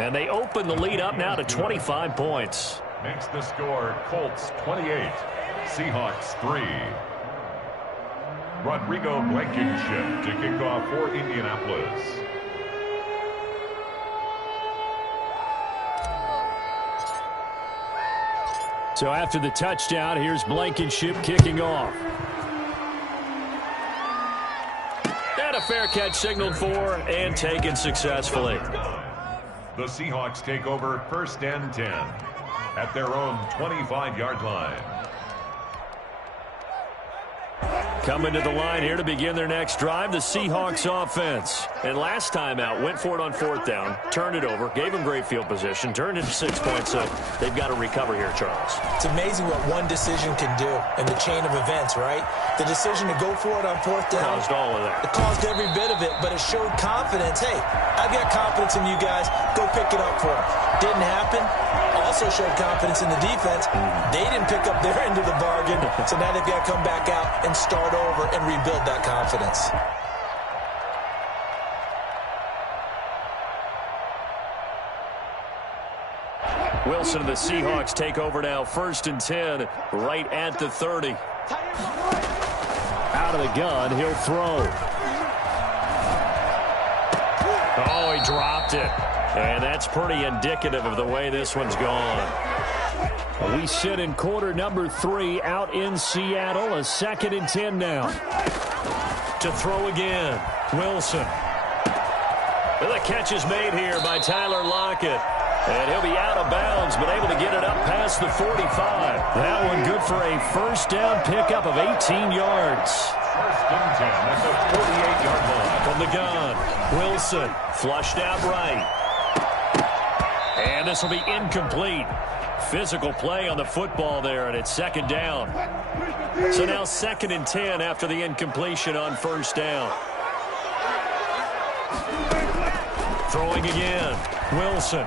And they open the lead up now to 25 points. Makes the score Colts 28, Seahawks 3. Rodrigo Blankenship to kick off for Indianapolis. So after the touchdown, here's Blankenship kicking off. And a fair catch signaled for and taken successfully. The Seahawks take over 1st and 10 at their own 25-yard line. Coming to the line here to begin their next drive, the Seahawks offense. And last time out, went for it on 4th down, turned it over, gave them great field position, turned it to 6 points, so they've got to recover here, Charles. It's amazing what one decision can do in the chain of events, right? The decision to go for it on 4th down. Caused all of that. It caused every bit of it, but it showed confidence. Hey, I've got confidence in you guys. Go pick it up for them. Didn't happen. Also showed confidence in the defense. They didn't pick up their end of the bargain, so now they've got to come back out and start over and rebuild that confidence. Wilson and the Seahawks take over now, 1st and 10, right at the 30. Out of the gun, he'll throw. Oh, he dropped it. And that's pretty indicative of the way this one's gone. We sit in quarter number 3 out in Seattle. A 2nd and 10 now. To throw again. Wilson. And the catch is made here by Tyler Lockett. And he'll be out of bounds, but able to get it up past the 45. That one good for a 1st down pickup of 18 yards. 1st and 10 at the 48-yard line. From the gun, Wilson flushed out right. And this will be incomplete. Physical play on the football there, and it's 2nd down. So now 2nd and 10 after the incompletion on 1st down. Throwing again, Wilson.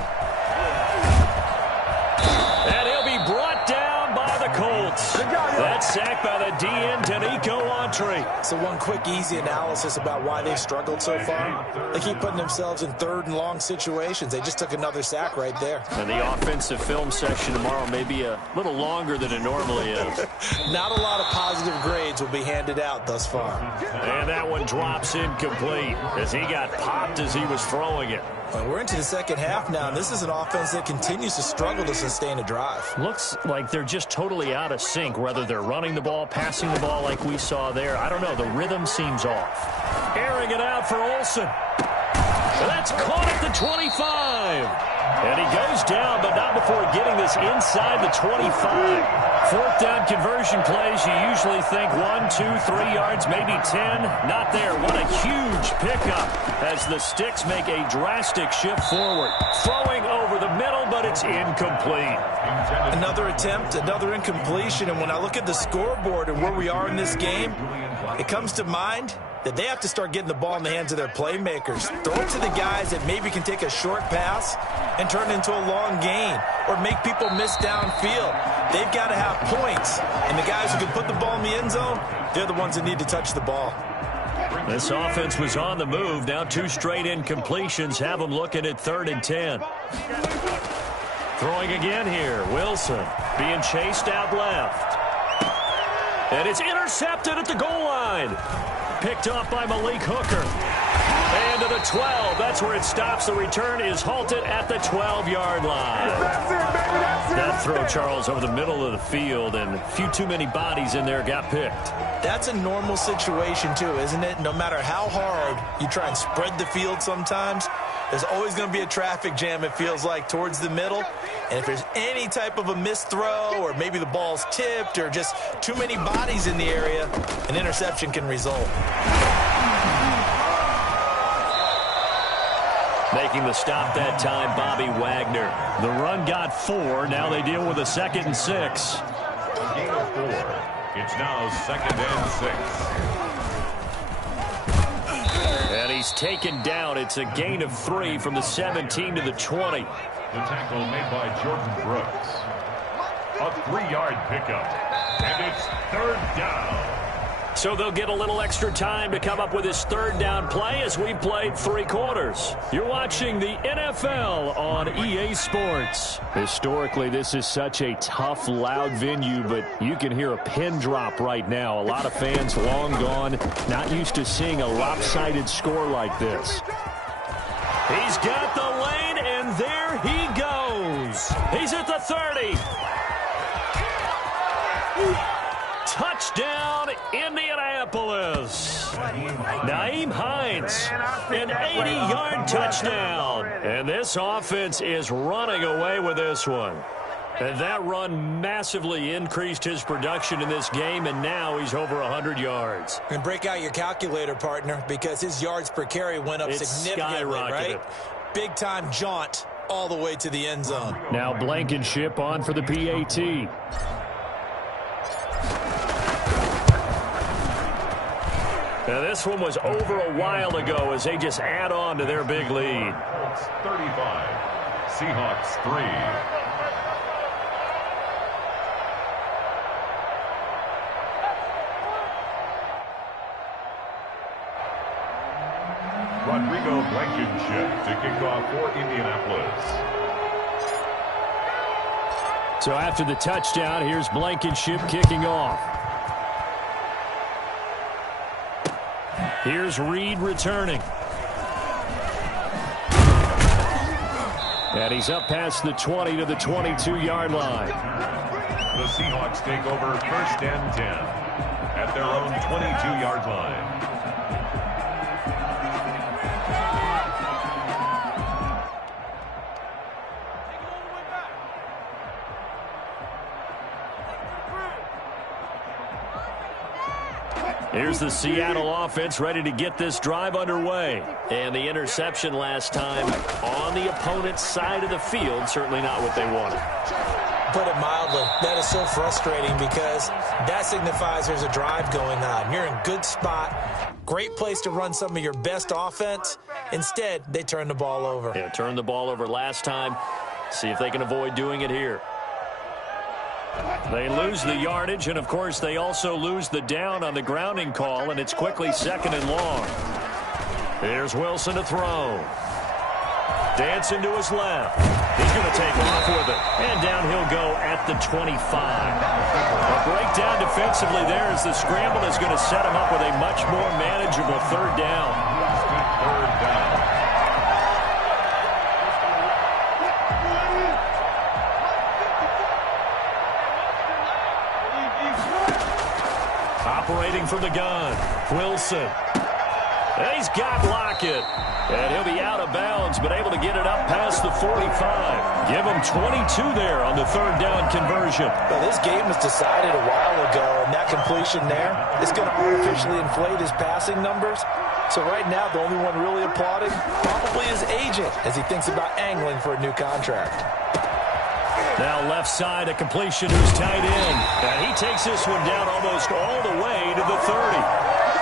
And he'll be brought down by the Colts. That's sacked by the DN, Danico Autry. So one quick, easy analysis about why they've struggled so far. They keep putting themselves in 3rd and long situations. They just took another sack right there. And the offensive film session tomorrow may be a little longer than it normally is. Not a lot of positive grades will be handed out thus far. And that one drops incomplete as he got popped as he was throwing it. Well, we're into the 2nd half now, and this is an offense that continues to struggle to sustain a drive. Looks like they're just totally out of sync, whether they're running the ball, passing the ball like we saw there. I don't know. The rhythm seems off. Airing it out for Olsen. That's caught at the 25. And he goes down, but not before getting this inside the 25. 4th down conversion plays, you usually think 1, 2, 3 yards, maybe 10. Not there. What a huge pickup as the Sticks make a drastic shift forward. Throwing over the middle, but it's incomplete. Another attempt, another incompletion, and when I look at the scoreboard and where we are in this game, it comes to mind that they have to start getting the ball in the hands of their playmakers. Throw it to the guys that maybe can take a short pass and turn it into a long gain or make people miss downfield. They've got to have points, and the guys who can put the ball in the end zone, they're the ones that need to touch the ball. This offense was on the move. Now 2 straight incompletions have them looking at 3rd and 10. Throwing again here. Wilson being chased out left. And it's intercepted at the goal line. Picked off by Malik Hooker. And to the 12. That's where it stops. The return is halted at the 12-yard line. That throw, Charles, over the middle of the field, and a few too many bodies in there got picked. That's a normal situation, too, isn't it? No matter how hard you try and spread the field sometimes, there's always going to be a traffic jam, it feels like, towards the middle. And if there's any type of a missed throw or maybe the ball's tipped or just too many bodies in the area, an interception can result. Making the stop that time, Bobby Wagner. The run got 4. Now they deal with a 2nd and 6. Gain of 4. It's now 2nd and 6. And he's taken down. It's a gain of 3 from the 17 to the 20. The tackle made by Jordan Brooks. A 3-yard pickup. And it's 3rd down. So they'll get a little extra time to come up with his third down play as we played 3 quarters. You're watching the NFL on EA Sports. Historically, this is such a tough, loud venue, but you can hear a pin drop right now. A lot of fans long gone, not used to seeing a lopsided score like this. He's got the lane, and there he goes. He's at the 30. Touchdown, Indianapolis. Nyheim Hines, an 80-yard touchdown. And this offense is running away with this one. And that run massively increased his production in this game, and now he's over 100 yards. And break out your calculator, partner, because his yards per carry went up significantly, right? Big-time jaunt all the way to the end zone. Now Blankenship on for the PAT. Now this one was over a while ago as they just add on to their big lead. 35, Seahawks 3. Rodrigo Blankenship to kick off for Indianapolis. So after the touchdown, here's Blankenship kicking off. Here's Reed returning. And he's up past the 20 to the 22-yard line. The Seahawks take over 1st and 10 at their own 22-yard line. Here's the Seattle offense ready to get this drive underway. And the interception last time on the opponent's side of the field, certainly not what they wanted. Put it mildly, that is so frustrating because that signifies there's a drive going on. You're in good spot, great place to run some of your best offense. Instead, they turn the ball over. Yeah, turned the ball over last time. See if they can avoid doing it here. They lose the yardage, and, of course, they also lose the down on the grounding call, and it's quickly 2nd and long. Here's Wilson to throw. Dancing to his left. He's going to take off with it. And down he'll go at the 25. A breakdown defensively there as the scramble is going to set him up with a much more manageable 3rd down. 3rd down. Operating from the gun, Wilson. He's got Lockett. And he'll be out of bounds, but able to get it up past the 45. Give him 22 there on the 3rd down conversion. Well, this game was decided a while ago, and that completion there is going to artificially inflate his passing numbers. So right now, the only one really applauding probably his agent as he thinks about angling for a new contract. Now left side, a completion who's tight end. And he takes this one down almost all the way to the 30.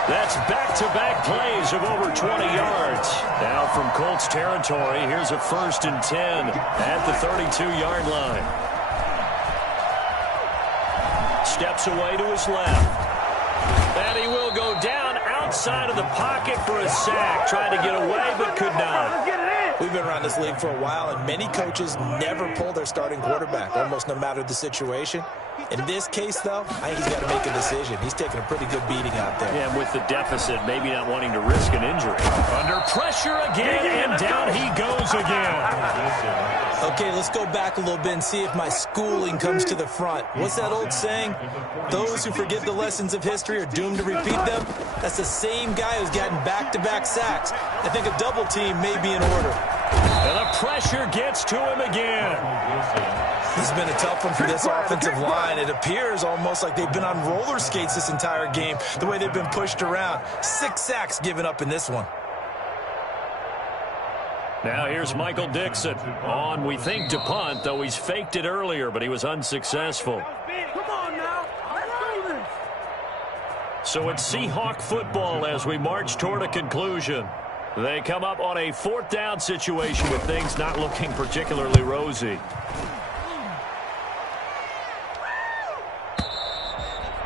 That's back-to-back plays of over 20 yards. Now from Colts territory, here's a 1st and 10 at the 32-yard line. Steps away to his left. And he will go down outside of the pocket for a sack. Tried to get away, but could not. We've been around this league for a while, and many coaches never pull their starting quarterback, almost no matter the situation. In this case, though, I think he's got to make a decision. He's taking a pretty good beating out there. Yeah, and with the deficit, maybe not wanting to risk an injury. Under pressure again, and down he goes again. Okay, let's go back a little bit and see if my schooling comes to the front. What's that old saying? Those who forget the lessons of history are doomed to repeat them. That's the same guy who's gotten back-to-back sacks. I think a double team may be in order. And the pressure gets to him again. This has been a tough one for this offensive line. It appears almost like they've been on roller skates this entire game, the way they've been pushed around. 6 sacks given up in this one. Now here's Michael Dixon on, we think, to punt, though he's faked it earlier, but he was unsuccessful. Come on now. Let's do this. So it's Seahawk football as we march toward a conclusion. They come up on a 4th down situation with things not looking particularly rosy.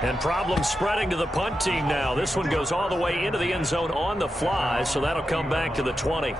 And problems spreading to the punt team now. This one goes all the way into the end zone on the fly, so that'll come back to the 20.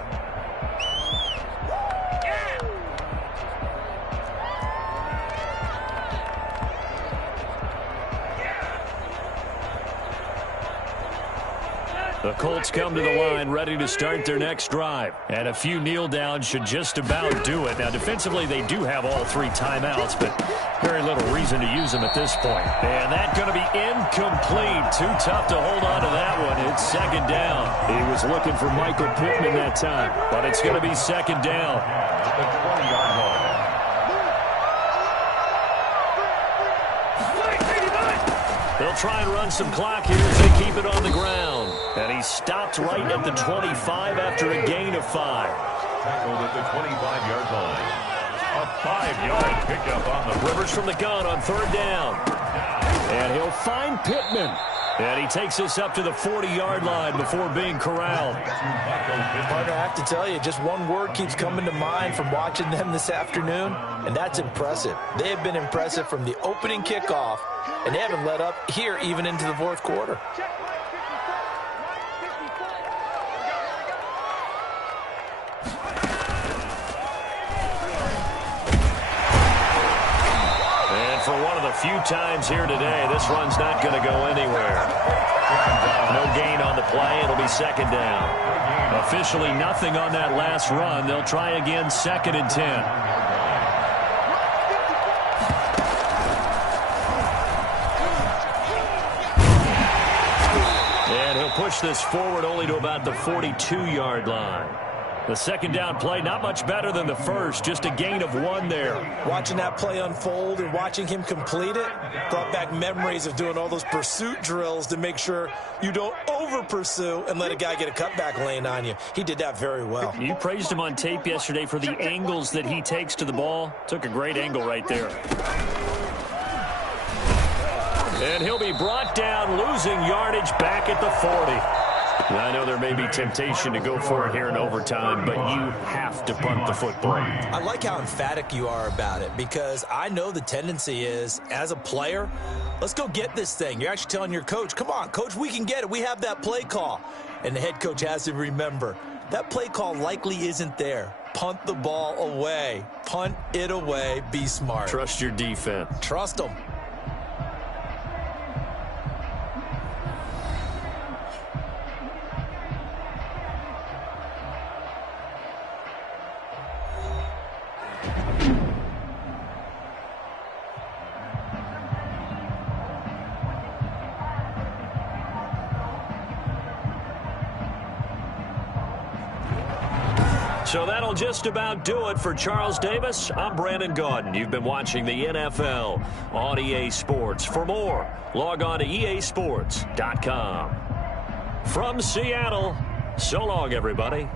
The Colts come to the line ready to start their next drive. And a few kneel downs should just about do it. Now, defensively, they do have all 3 timeouts, but very little reason to use them at this point. And that's going to be incomplete. Too tough to hold on to that one. It's second down. He was looking for Michael Pittman that time, but it's going to be second down. At the 20-yard line. They'll try and run some clock here as they keep it on the ground. And he stopped right at the 25 after a gain of 5. Tackled at the 25-yard line. A 5-yard pickup on the Rivers from the gun on third down. And he'll find Pittman. And he takes us up to the 40-yard line before being corralled. Partner, I have to tell you, just one word keeps coming to mind from watching them this afternoon, and that's impressive. They have been impressive from the opening kickoff, and they haven't let up here even into the fourth quarter. For one of the few times here today, this run's not going to go anywhere. No gain on the play. It'll be second down. Officially nothing on that last run. They'll try again, second and 10. And he'll push this forward only to about the 42-yard line. The second down play, not much better than the first, just a gain of 1 there. Watching that play unfold and watching him complete it brought back memories of doing all those pursuit drills to make sure you don't over-pursue and let a guy get a cutback lane on you. He did that very well. You praised him on tape yesterday for the angles that he takes to the ball. Took a great angle right there. And he'll be brought down, losing yardage back at the 40. I know there may be temptation to go for it here in overtime, but you have to punt the football. I like how emphatic you are about it, because I know the tendency is, as a player, let's go get this thing. You're actually telling your coach, come on, coach, we can get it. We have that play call. And the head coach has to remember, that play call likely isn't there. Punt the ball away. Punt it away. Be smart. Trust your defense. Trust them. So that'll just about do it for Charles Davis. I'm Brandon Gaudin. You've been watching the NFL on EA Sports. For more, log on to easports.com. From Seattle, so long, everybody.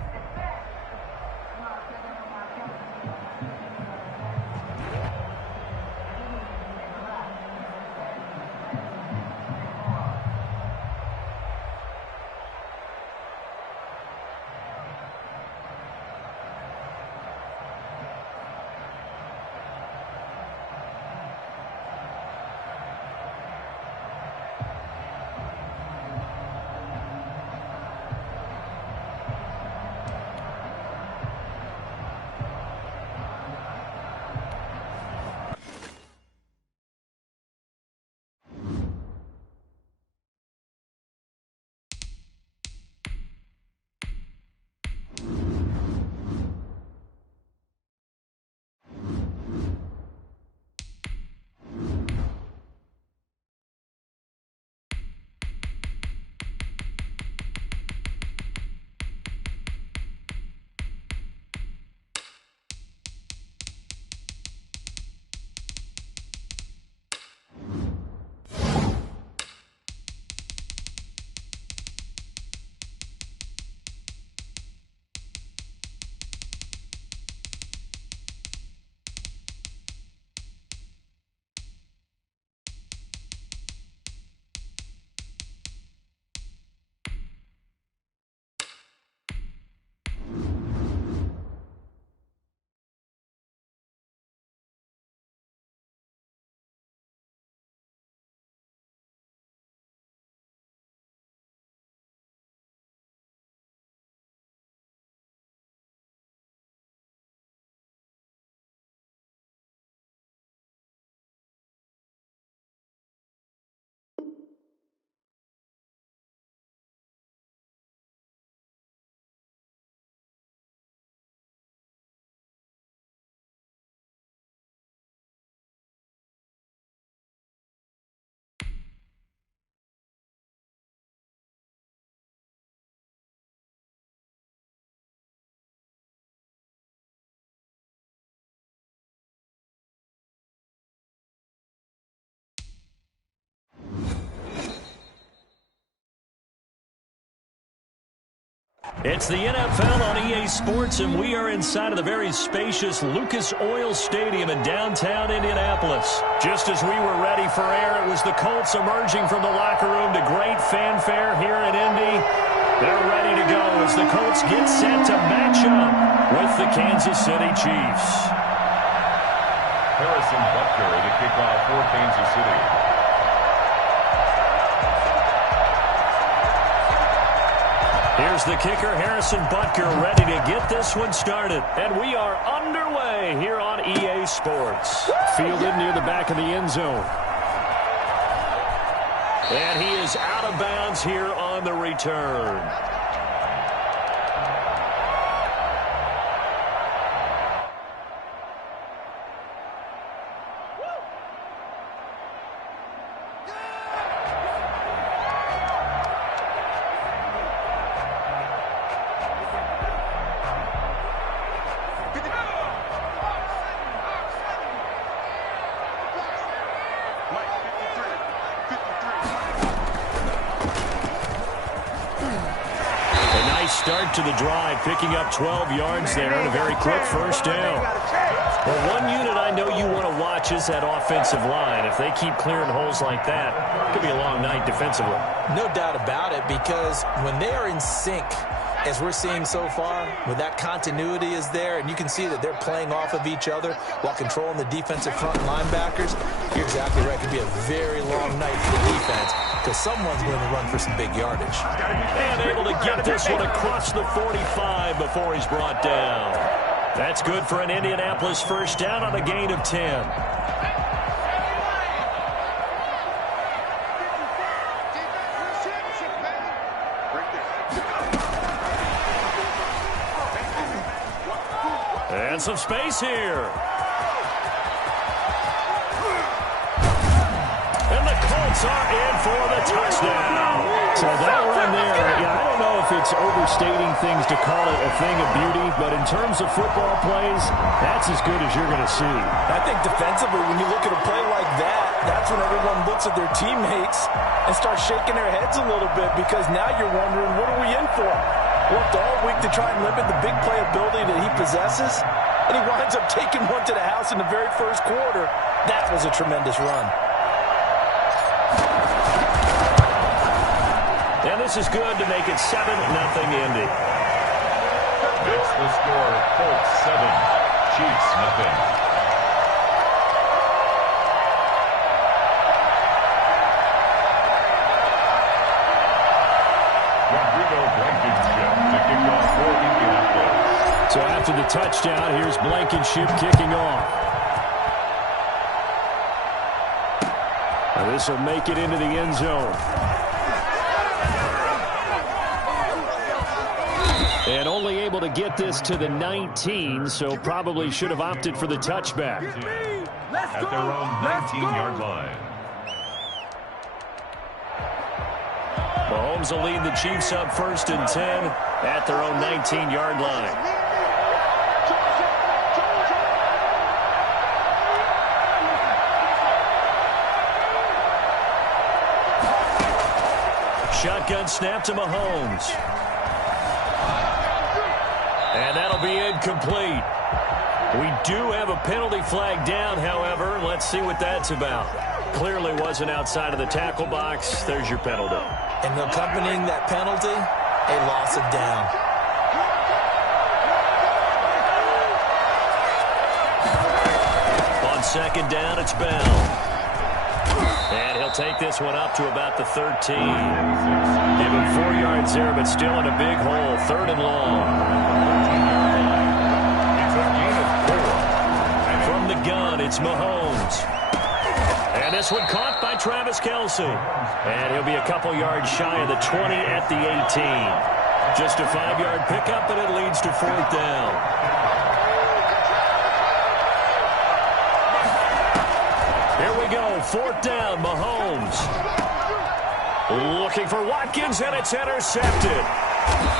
It's the NFL on EA Sports, and we are inside of the very spacious Lucas Oil Stadium in downtown Indianapolis. Just as we were ready for air, it was the Colts emerging from the locker room to great fanfare here in Indy. They're ready to go as the Colts get set to match up with the Kansas City Chiefs. Harrison Butker to kick off for Kansas City. Here's the kicker, Harrison Butker, ready to get this one started. And we are underway here on EA Sports. Fielded near the back of the end zone. And he is out of bounds here on the return. Start to the drive, picking up 12 yards there and a very quick first down. Well, one unit I know you want to watch is that offensive line. If they keep clearing holes like that, it could be a long night defensively. No doubt about it, because when they are in sync, as we're seeing so far, when that continuity is there, and you can see that they're playing off of each other while controlling the defensive front linebackers, you're exactly right. It could be a very long night for the defense, because someone's going to run for some big yardage. And able to get this one across the 45 before he's brought down. That's good for an Indianapolis first down on a gain of 10. And some space here. And the Colts are in for the touchdown. So that run there, I don't know if it's overstating things to call it a thing of beauty, but in terms of football plays, that's as good as you're going to see. I think defensively, when you look at a play like that, that's when everyone looks at their teammates and starts shaking their heads a little bit, because now you're wondering, what are we in for? Worked all week to try and limit the big play ability that he possesses, and he winds up taking one to the house in the very first quarter. That was a tremendous run. And this is good to make it 7-0 Indy. That's the score. Colts 7, Chiefs nothing. To kick off for Indianapolis. So after the touchdown, here's Blankenship kicking off. This will make it into the end zone. And only able to get this to the 19, so probably should have opted for the touchback. At their own 19-yard line. Mahomes will lead the Chiefs up 1st and 10 at their own 19-yard line. Shotgun snap to Mahomes. And that'll be incomplete. We do have a penalty flag down, however. Let's see what that's about. Clearly wasn't outside of the tackle box. There's your penalty. And accompanying that penalty, a loss of down. On 2nd down, it's Bell. And he'll take this one up to about the 13. Give him 4 yards there, but still in a big hole. 3rd and long. From the gun, it's Mahomes. And this one caught by Travis Kelce. And he'll be a couple yards shy of the 20 at the 18. Just a 5-yard pickup, and it leads to 4th down. Here we go, 4th down, Mahomes. Looking for Watkins, and it's intercepted.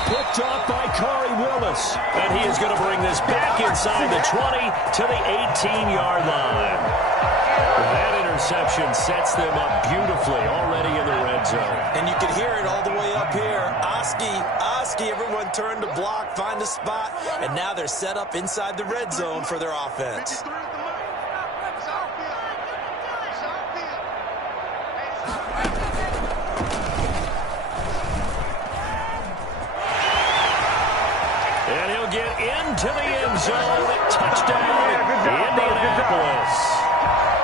Picked off by Corey Willis. And he is going to bring this back inside the 20 to the 18-yard line. That interception sets them up beautifully already in the red zone. And you can hear it all the way up here. Oski, everyone turned to block, find a spot, and now they're set up inside the red zone for their offense. And he'll get into the end zone. Touchdown, Indianapolis.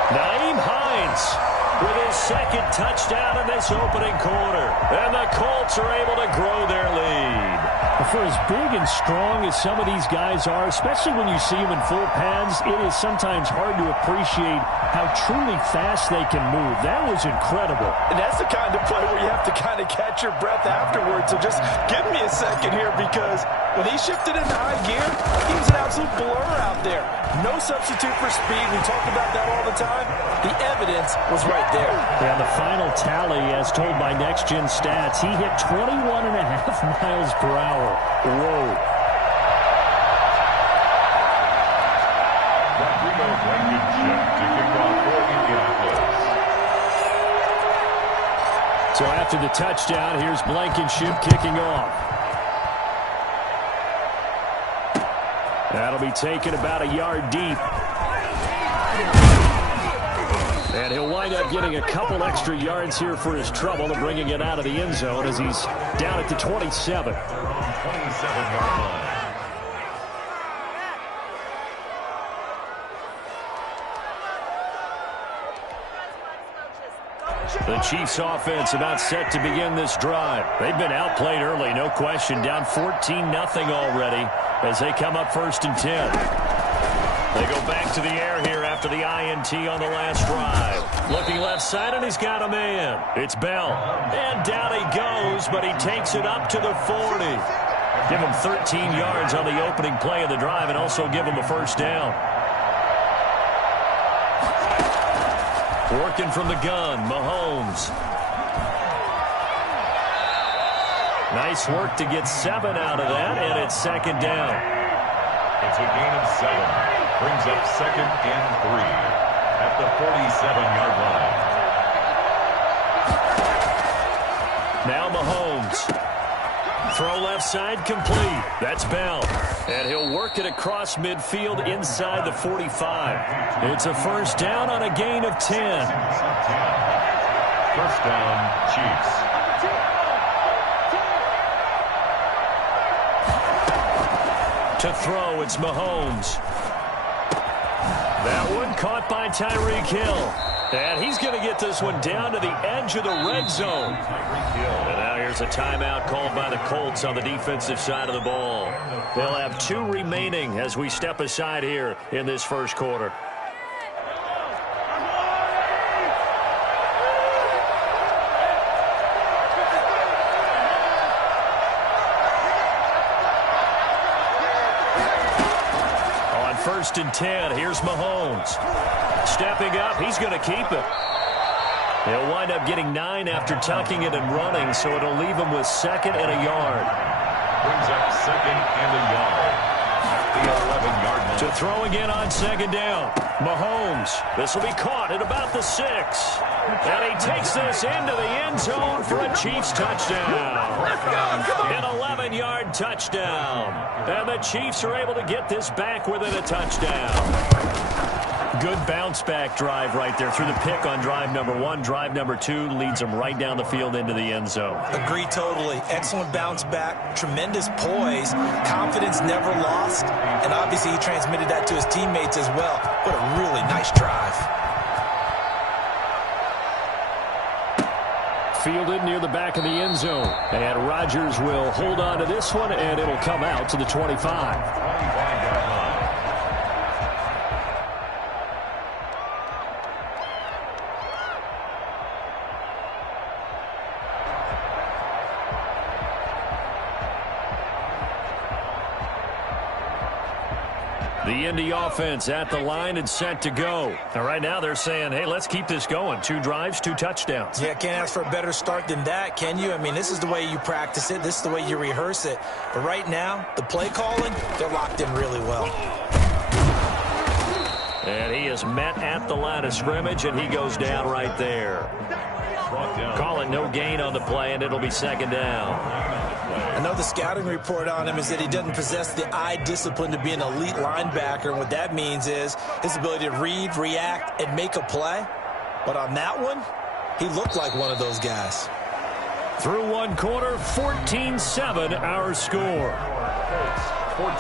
Naeem Hines with his second touchdown in this opening quarter. And the Colts are able to grow their lead. For as big and strong as some of these guys are, especially when you see them in full pads, it is sometimes hard to appreciate how truly fast they can move. That was incredible. And that's the kind of play where you have to kind of catch your breath afterwards. So just give me a second here, because when he shifted into high gear, he was an absolute blur out there. No substitute for speed. We talk about that all the time. The evidence was right there. And the final tally, as told by Next Gen Stats, he hit 21.5 miles per hour. Whoa. Rodrigo Blankenship to kick off for Indianapolis. So after the touchdown, here's Blankenship kicking off. That'll be taken about a yard deep. And he'll wind up getting a couple extra yards here for his trouble of bringing it out of the end zone as he's down at the 27. 27-yard line. The Chiefs offense about set to begin this drive. They've been outplayed early, no question. Down 14-0 already as they come up 1st and 10. They go back to the air here after the INT on the last drive. Looking left side, and he's got a man. It's Bell. And down he goes, but he takes it up to the 40. Give him 13 yards on the opening play of the drive and also give him a first down. Working from the gun, Mahomes. Nice work to get 7 out of that, and it's 2nd down. It's a gain of 7. Brings up 2nd and 3 at the 47-yard line. Now Mahomes. Throw left side, complete. That's Bell. And he'll work it across midfield inside the 45. It's a first down on a gain of 10. First down, Chiefs. To throw, it's Mahomes. That one caught by Tyreek Hill. And he's going to get this one down to the edge of the red zone. And now here's a timeout called by the Colts on the defensive side of the ball. They'll have 2 remaining as we step aside here in this first quarter. On 1st and 10, here's Mahomes. Stepping up, he's going to keep it. He'll wind up getting 9 after tucking it and running, so it'll leave him with 2nd and a yard. Brings up 2nd and a yard at the 11-yard line. To throw again on 2nd down. Mahomes. This will be caught at about the 6. And he takes this into the end zone for a Chiefs touchdown. An 11-yard touchdown. And the Chiefs are able to get this back within a touchdown. Good bounce-back drive right there through the pick on drive number 1. Drive number 2 leads them right down the field into the end zone. Agree totally. Excellent bounce-back, tremendous poise, confidence never lost, and obviously he transmitted that to his teammates as well. What a really nice drive. Fielded near the back of the end zone. And Rodgers will hold on to this one, and it'll come out to the 25. 25-yard line. The Indy offense at the line and set to go. And right now they're saying, hey, let's keep this going. 2 drives, 2 touchdowns. Yeah, can't ask for a better start than that, can you? I mean, this is the way you practice it. This is the way you rehearse it. But right now, the play calling, they're locked in really well. And he is met at the line of scrimmage, and he goes down right there. Calling no gain on the play, and it'll be 2nd down. I know the scouting report on him is that he doesn't possess the eye discipline to be an elite linebacker, and what that means is his ability to read, react, and make a play. But on that one, he looked like one of those guys. Through one quarter, 14-7 our score. 14,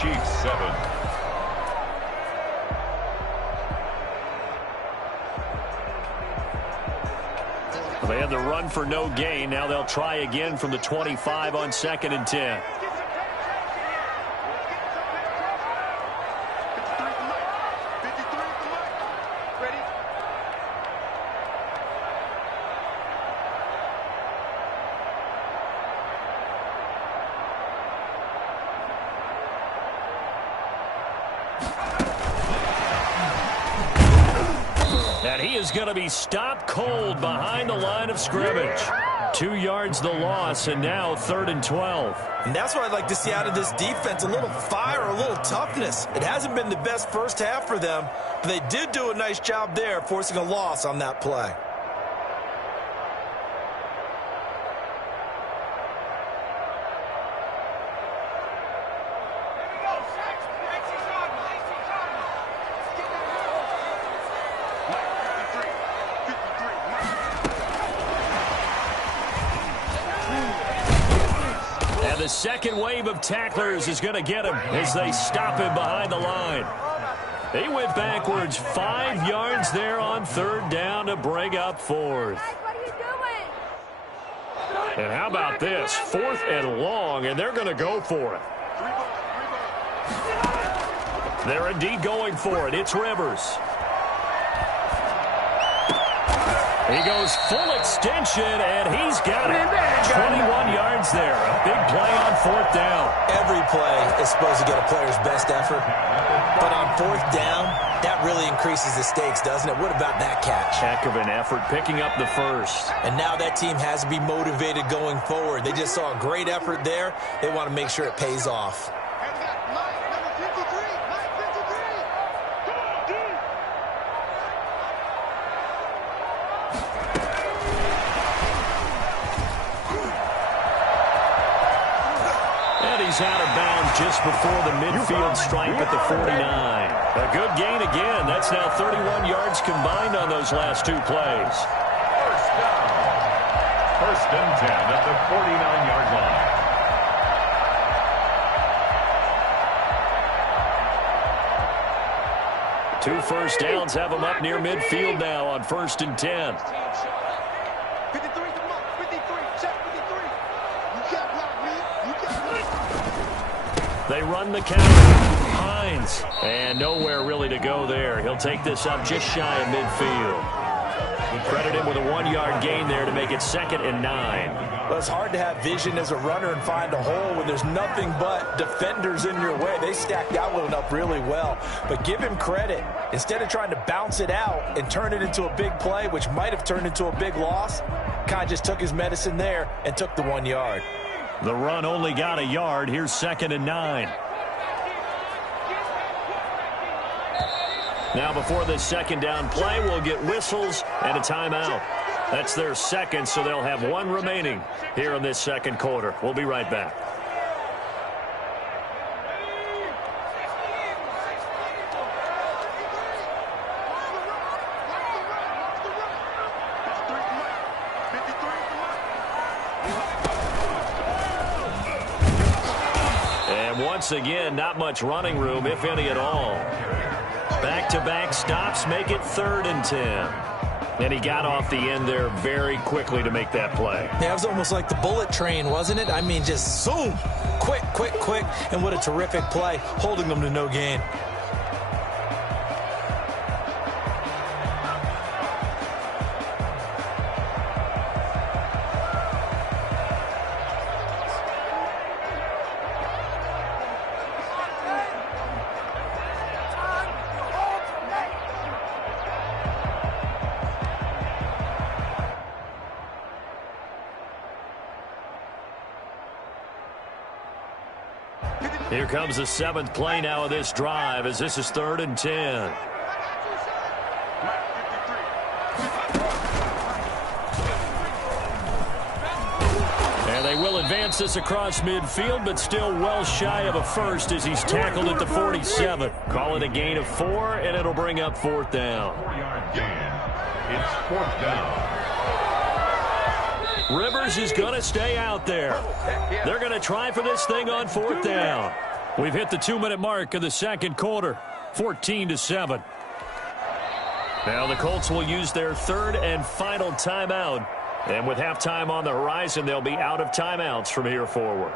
Chiefs 7. They had the run for no gain. Now they'll try again from the 25 on 2nd and 10. And he is going to be stopped cold behind the line of scrimmage. 2 yards the loss, and now 3rd and 12. And that's what I'd like to see out of this defense, a little fire, a little toughness. It hasn't been the best first half for them, but they did do a nice job there, forcing a loss on that play. The second wave of tacklers is going to get him as they stop him behind the line. They went backwards 5 yards there on 3rd down to bring up 4th. And how about this? 4th and long, and they're going to go for it. They're indeed going for it. It's Rivers. He goes full extension, and he's got it. 21 yards there. A big play on 4th down. Every play is supposed to get a player's best effort. But on 4th down, that really increases the stakes, doesn't it? What about that catch? Heck of an effort, picking up the first. And now that team has to be motivated going forward. They just saw a great effort there. They want to make sure it pays off. He's out of bounds just before the midfield stripe at the 49. A good gain again. That's now 31 yards combined on those last 2 plays. First down. 1st and 10 at the 49-yard line. 2 first downs have them up near midfield now on 1st and 10. 53, come on, 53, check 53. You can't block me. You can't block me. They run the counter. Hines. And nowhere really to go there. He'll take this up just shy of midfield. Credit him with a 1-yard gain there to make it 2nd and 9. Well, it's hard to have vision as a runner and find a hole when there's nothing but defenders in your way. They stacked that one up really well. But give him credit. Instead of trying to bounce it out and turn it into a big play, which might have turned into a big loss, kind of just took his medicine there and took the 1 yard. The run only got a yard. Here's 2nd and 9. Now before this 2nd down play, we'll get whistles and a timeout. That's their second, so they'll have 1 remaining here in this 2nd quarter. We'll be right back. And once again, not much running room, if any at all. Back-to-back stops make it 3rd and 10. And he got off the end there very quickly to make that play. Yeah, it was almost like the bullet train, wasn't it? I mean, just zoom. Quick, quick, quick. And what a terrific play, holding them to no gain. Here comes the 7th play now of this drive as this is 3rd and 10. And They will advance this across midfield, but still well shy of a first as he's tackled at the 47. Call it a gain of 4, and it'll bring up 4th down. 4-yard gain. It's 4th down. Rivers is going to stay out there. They're going to try for this thing on 4th down. We've hit the 2-minute mark of the second quarter, 14-7. Now the Colts will use their 3rd and final timeout. And with halftime on the horizon, they'll be out of timeouts from here forward.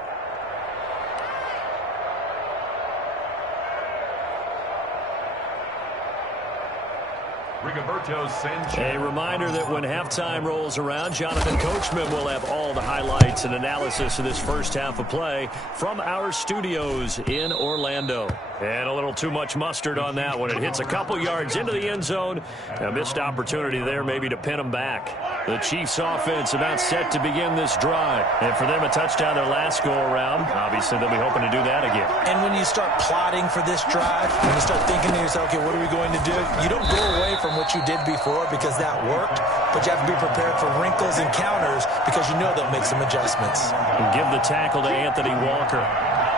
A reminder that when halftime rolls around, Jonathan Coachman will have all the highlights and analysis of this first half of play from our studios in Orlando. And a little too much mustard on that one. It hits a couple yards into the end zone. A missed opportunity there maybe to pin them back. The Chiefs offense about set to begin this drive. And for them, a touchdown their last go-around. Obviously, they'll be hoping to do that again. And when you start plotting for this drive, when you start thinking to yourself, okay, what are we going to do? You don't go away from what you did before because that worked, but you have to be prepared for wrinkles and counters because you know they'll make some adjustments. And give the tackle to Anthony Walker.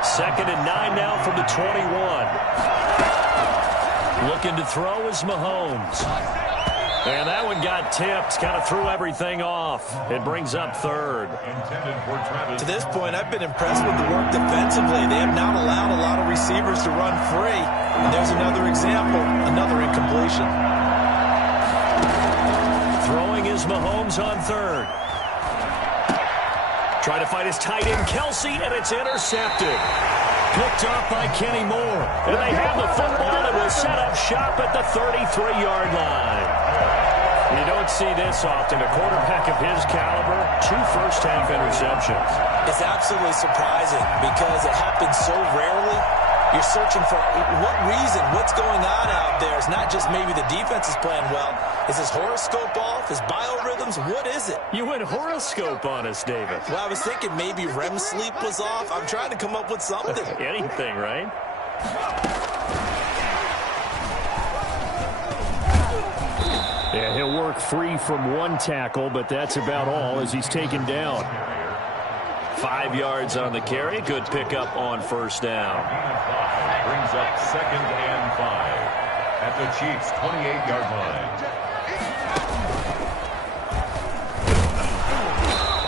2nd and 9 now from the 21. Looking to throw is Mahomes. And that one got tipped, kind of threw everything off. It brings up 3rd. To this point, I've been impressed with the work defensively. They have not allowed a lot of receivers to run free. And there's another example, another incompletion. Throwing is Mahomes on 3rd. Trying to find his tight end, Kelsey, and it's intercepted. Picked off by Kenny Moore. And they have the football and will set up shop at the 33-yard line. You don't see this often. A quarterback of his caliber, 2 first-half interceptions. It's absolutely surprising because it happens so rarely. You're searching for what reason, what's going on out there. It's not just maybe the defense is playing well. Is his horoscope off? His biorhythms? What is it? You went horoscope on us, David. Well, I was thinking maybe REM sleep was off. I'm trying to come up with something. Anything, right? Yeah, he'll work free from 1 tackle, but that's about all as he's taken down. 5 yards on the carry. Good pickup on 1st down. Brings up 2nd and 5 at the Chiefs' 28-yard line.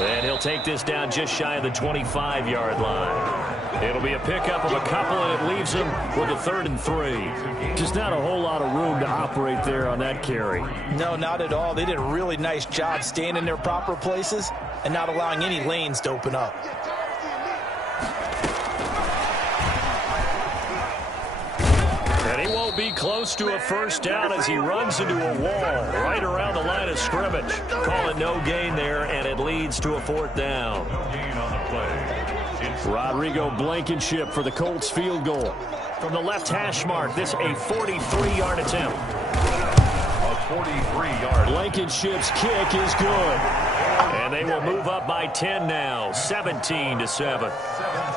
And he'll take this down just shy of the 25-yard line. It'll be a pickup of a couple, and it leaves him with a 3rd and 3. Just not a whole lot of room to operate there on that carry. No, not at all. They did a really nice job staying in their proper places and not allowing any lanes to open up. And he won't be close to a 1st down as he runs into a wall right around the line of scrimmage. Call it no gain there, and it leads to a 4th down. No gain on the play. Rodrigo Blankenship for the Colts field goal. From the left hash mark, this a 43-yard attempt. A 43-yard. Blankenship's kick is good. And they will move up by 10 now, 17-7.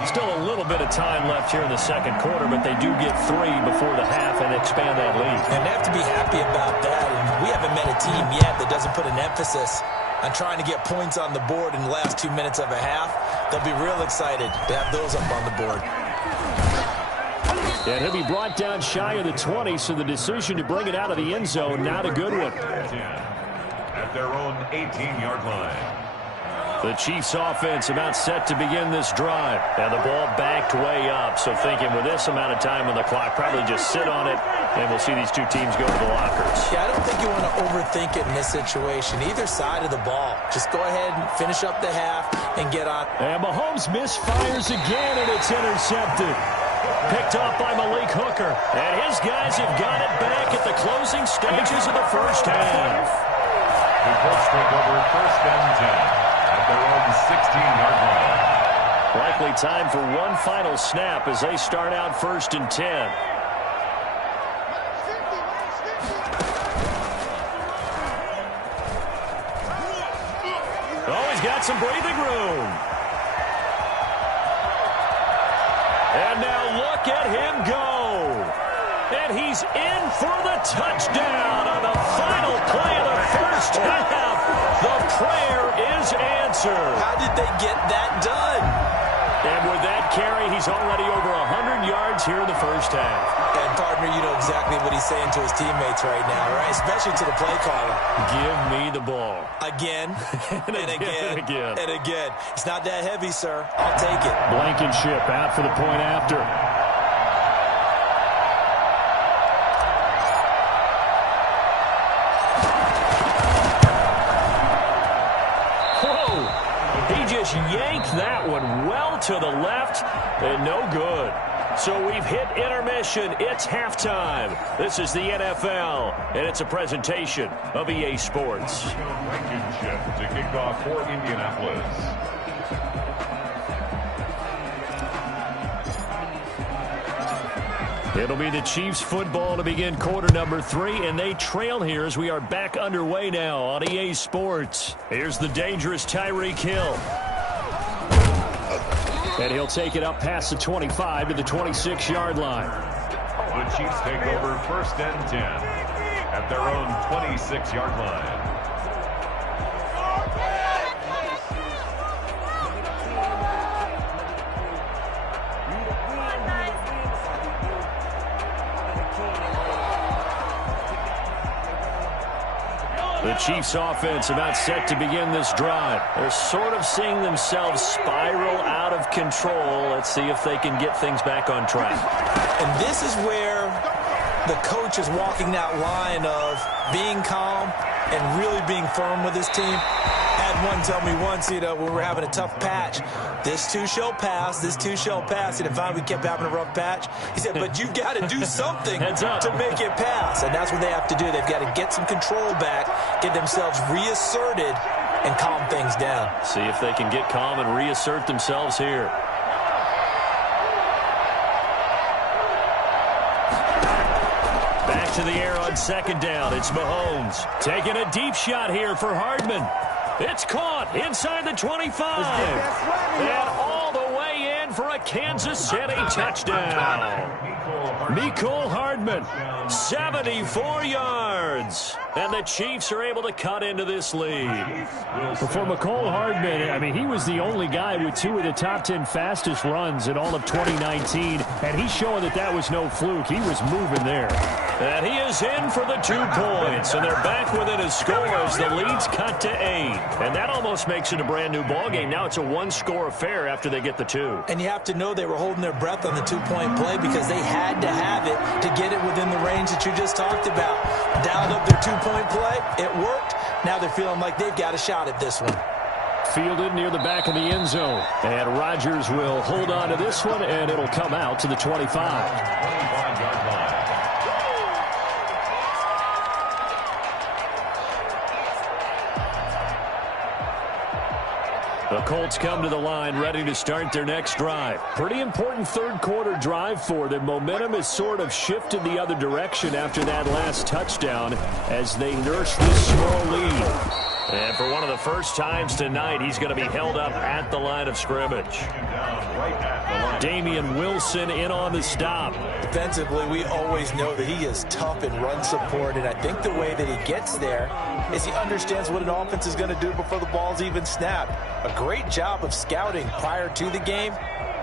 Still a little bit of time left here in the second quarter, but they do get 3 before the half and expand that lead. And they have to be happy about that. And we haven't met a team yet that doesn't put an emphasis on trying to get points on the board in the last 2 minutes of a half. They'll be real excited to have those up on the board. And he'll be brought down shy of the 20, so the decision to bring it out of the end zone, not a good one. At their own 18-yard line. The Chiefs offense about set to begin this drive. And the ball backed way up. So thinking with this amount of time on the clock, probably just sit on it, and we'll see these 2 teams go to the lockers. Yeah, I don't think you want to overthink it in this situation. Either side of the ball. Just go ahead and finish up the half and get on. And Mahomes misfires again, and it's intercepted. Picked off by Malik Hooker. And his guys have got it back at the closing stages of the first half. The Colts take over 1st and 10 at their own 16-yard line. Likely time for one final snap as they start out 1st and 10. Oh, he's got some breathing room. And now look at him go. And he's in for the touchdown on the final play of the first half. The prayer is answered. How did they get that done? And with that carry, he's already over 100 yards here in the first half. And, partner, you know exactly what he's saying to his teammates right now, right? Especially to the play caller. Give me the ball. Again, and again, and again. and again. It's not that heavy, sir. I'll take it. Blankenship out for the point after. Yanked that one well to the left, and no good. So we've hit intermission. It's halftime. This is the NFL, and it's a presentation of EA Sports. Blankenship to kick off for Indianapolis. It'll be the Chiefs football to begin quarter number 3, and they trail here as we are back underway now on EA Sports. Here's the dangerous Tyreek Hill. And he'll take it up past the 25 to the 26-yard line. The Chiefs take over first and 10 at their own 26-yard line. The Chiefs offense about set to begin this drive. They're sort of seeing themselves spiral out of control. Let's see if they can get things back on track. And this is where the coach is walking that line of being calm and really being firm with his team. I had one tell me once, when we were having a tough patch, this too shall pass, this too shall pass. And finally we kept having a rough patch. He said, but you've got to do something to make it pass. And that's what they have to do. They've got to get some control back, get themselves reasserted, and calm things down. See if they can get calm and reassert themselves here. Back to the air on second down. It's Mahomes taking a deep shot here for Hardman. It's caught inside the 25. And all the way in for a Kansas City touchdown. Mecole Hardman, 74 yards. And the Chiefs are able to cut into this lead. For Mecole Hardman, I mean, he was the only guy with 2 of the top 10 fastest runs in all of 2019. And he's showing that that was no fluke. He was moving there. And he is in for the 2 points. And they're back within a score as the lead's cut to 8. And that almost makes it a brand new ball game. Now it's a 1-score affair after they get the 2. And you have to know they were holding their breath on the 2-point play because they had to have it to get it within the range that you just talked about. Dialed up their 2-point play. It worked. Now they're feeling like they've got a shot at this one. Fielded near the back of the end zone. And Rodgers will hold on to this one, and it'll come out to the 25. 25-yard line. The Colts come to the line ready to start their next drive. Pretty important third-quarter drive for them. Momentum has sort of shifted the other direction after that last touchdown as they nurse this small lead. And for one of the first times tonight, he's going to be held up at the line of scrimmage. Damian Wilson in on the stop. Defensively, we always know that he is tough in run support, and I think the way that he gets there is he understands what an offense is going to do before the ball's even snapped. A great job of scouting prior to the game,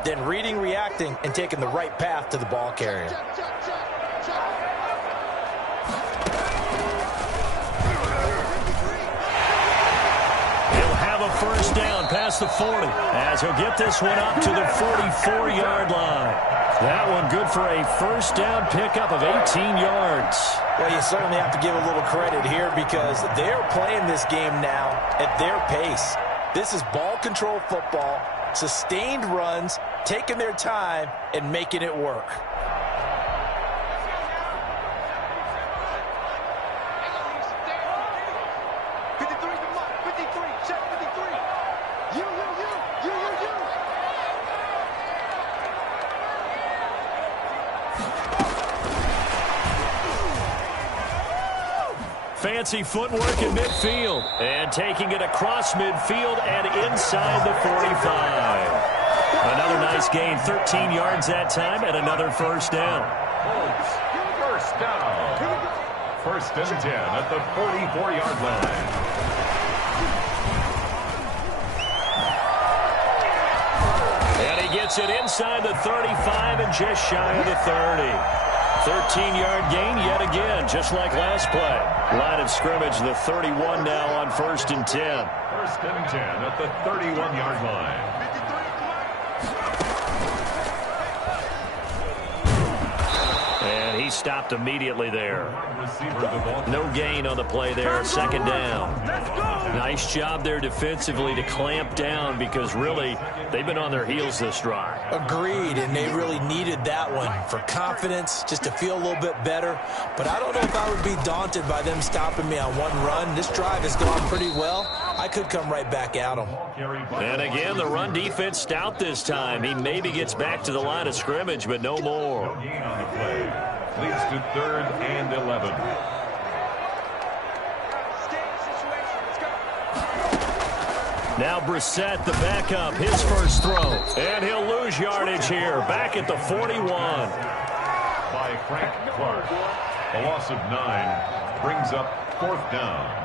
then reading, reacting, and taking the right path to the ball carrier. First down past the 40 as he'll get this one up to the 44-yard line. That one good for a first down pickup of 18 yards. Well, you certainly have to give a little credit here because they're playing this game now at their pace. This is ball control football, sustained runs, taking their time, and making it work. Fancy footwork in midfield. And taking it across midfield and inside the 45. Another nice gain, 13 yards that time, and another first down. down. First and 10 at the 44-yard line. And he gets it inside the 35 and just shy of the 30. 13-yard gain yet again, just like last play. Line of scrimmage, the 31 now on first and 10. First and 10 at the 31-yard line. And he stopped immediately there. No gain on the play there, second down. Nice job there defensively to clamp down because really they've been on their heels this drive. Agreed, and they really needed that one for confidence, just to feel a little bit better. But I don't know if I would be daunted by them stopping me on one run. This drive has gone pretty well. I could come right back at them. And again, the run defense stout this time. He maybe gets back to the line of scrimmage, but no more. Gain on the play. Leads to 3rd and 11. Now Brissett, the backup, his first throw. And he'll lose yardage here, back at the 41. By Frank Clark. A loss of 9 brings up 4th down.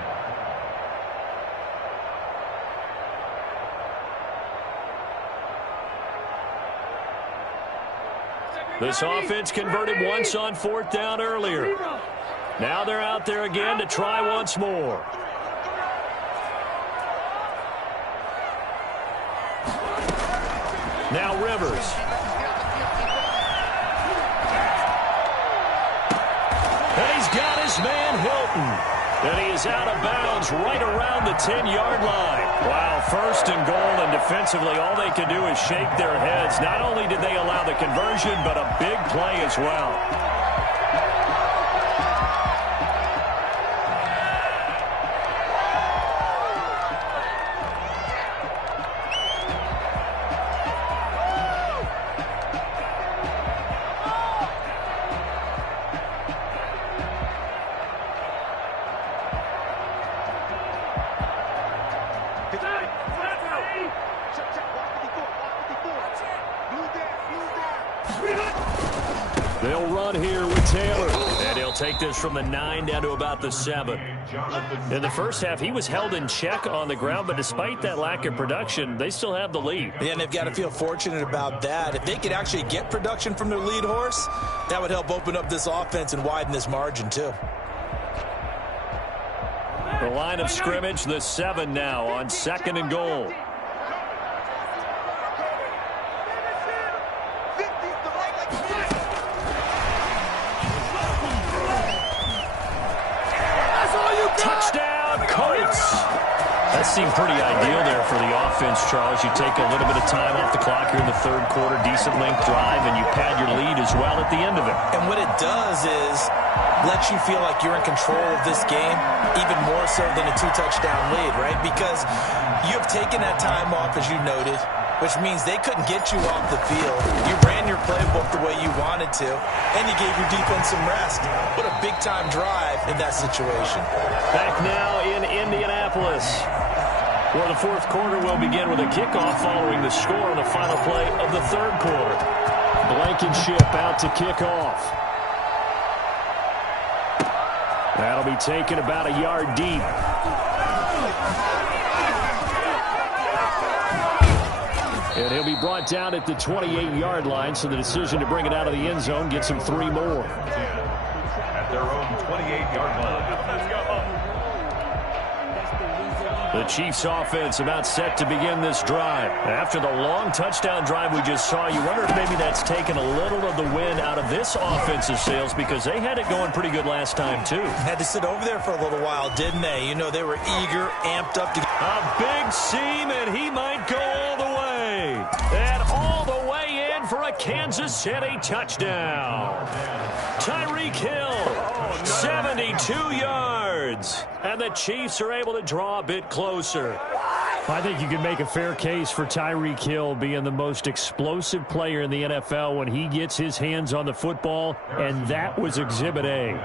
This offense converted once on 4th down earlier. Now they're out there again to try once more. Now Rivers. And he's got his man Hilton. And he is out of bounds right around the 10-yard line. Wow, 1st and goal, and defensively all they can do is shake their heads. Not only did they allow the conversion, but a big play as well. They'll run here with Taylor. And he'll take this from the 9 down to about the 7. In the first half, he was held in check on the ground, but despite that lack of production, they still have the lead. Yeah, and they've got to feel fortunate about that. If they could actually get production from their lead horse, that would help open up this offense and widen this margin too. The line of scrimmage, the 7 now on 2nd and goal. Touchdown, Colts. That seemed pretty ideal there for the offense, Charles. You take a little bit of time off the clock here in the 3rd quarter, decent length drive, and you pad your lead as well at the end of it. And what it does is let you feel like you're in control of this game, even more so than a 2-touchdown lead, right? Because you have taken that time off, as you noted, which means they couldn't get you off the field. You ran your playbook the way you wanted to, and you gave your defense some rest. What a big-time drive in that situation. Back now in Indianapolis, where the 4th quarter will begin with a kickoff following the score on the final play of the 3rd quarter. Blankenship out to kick off. That'll be taken about a yard deep. And he'll be brought down at the 28-yard line, so the decision to bring it out of the end zone gets him 3 more. At their own 28-yard line. The Chiefs offense about set to begin this drive. After the long touchdown drive we just saw, you wonder if maybe that's taken a little of the wind out of this offensive sails, because they had it going pretty good last time too. Had to sit over there for a little while, didn't they? You know, they were eager, amped up to... A big seam, and he might go all the way. And all the way in for a Kansas City touchdown. Tyreek Hill, 72 yards. And the Chiefs are able to draw a bit closer. I think you can make a fair case for Tyreek Hill being the most explosive player in the NFL when he gets his hands on the football, and that was Exhibit A.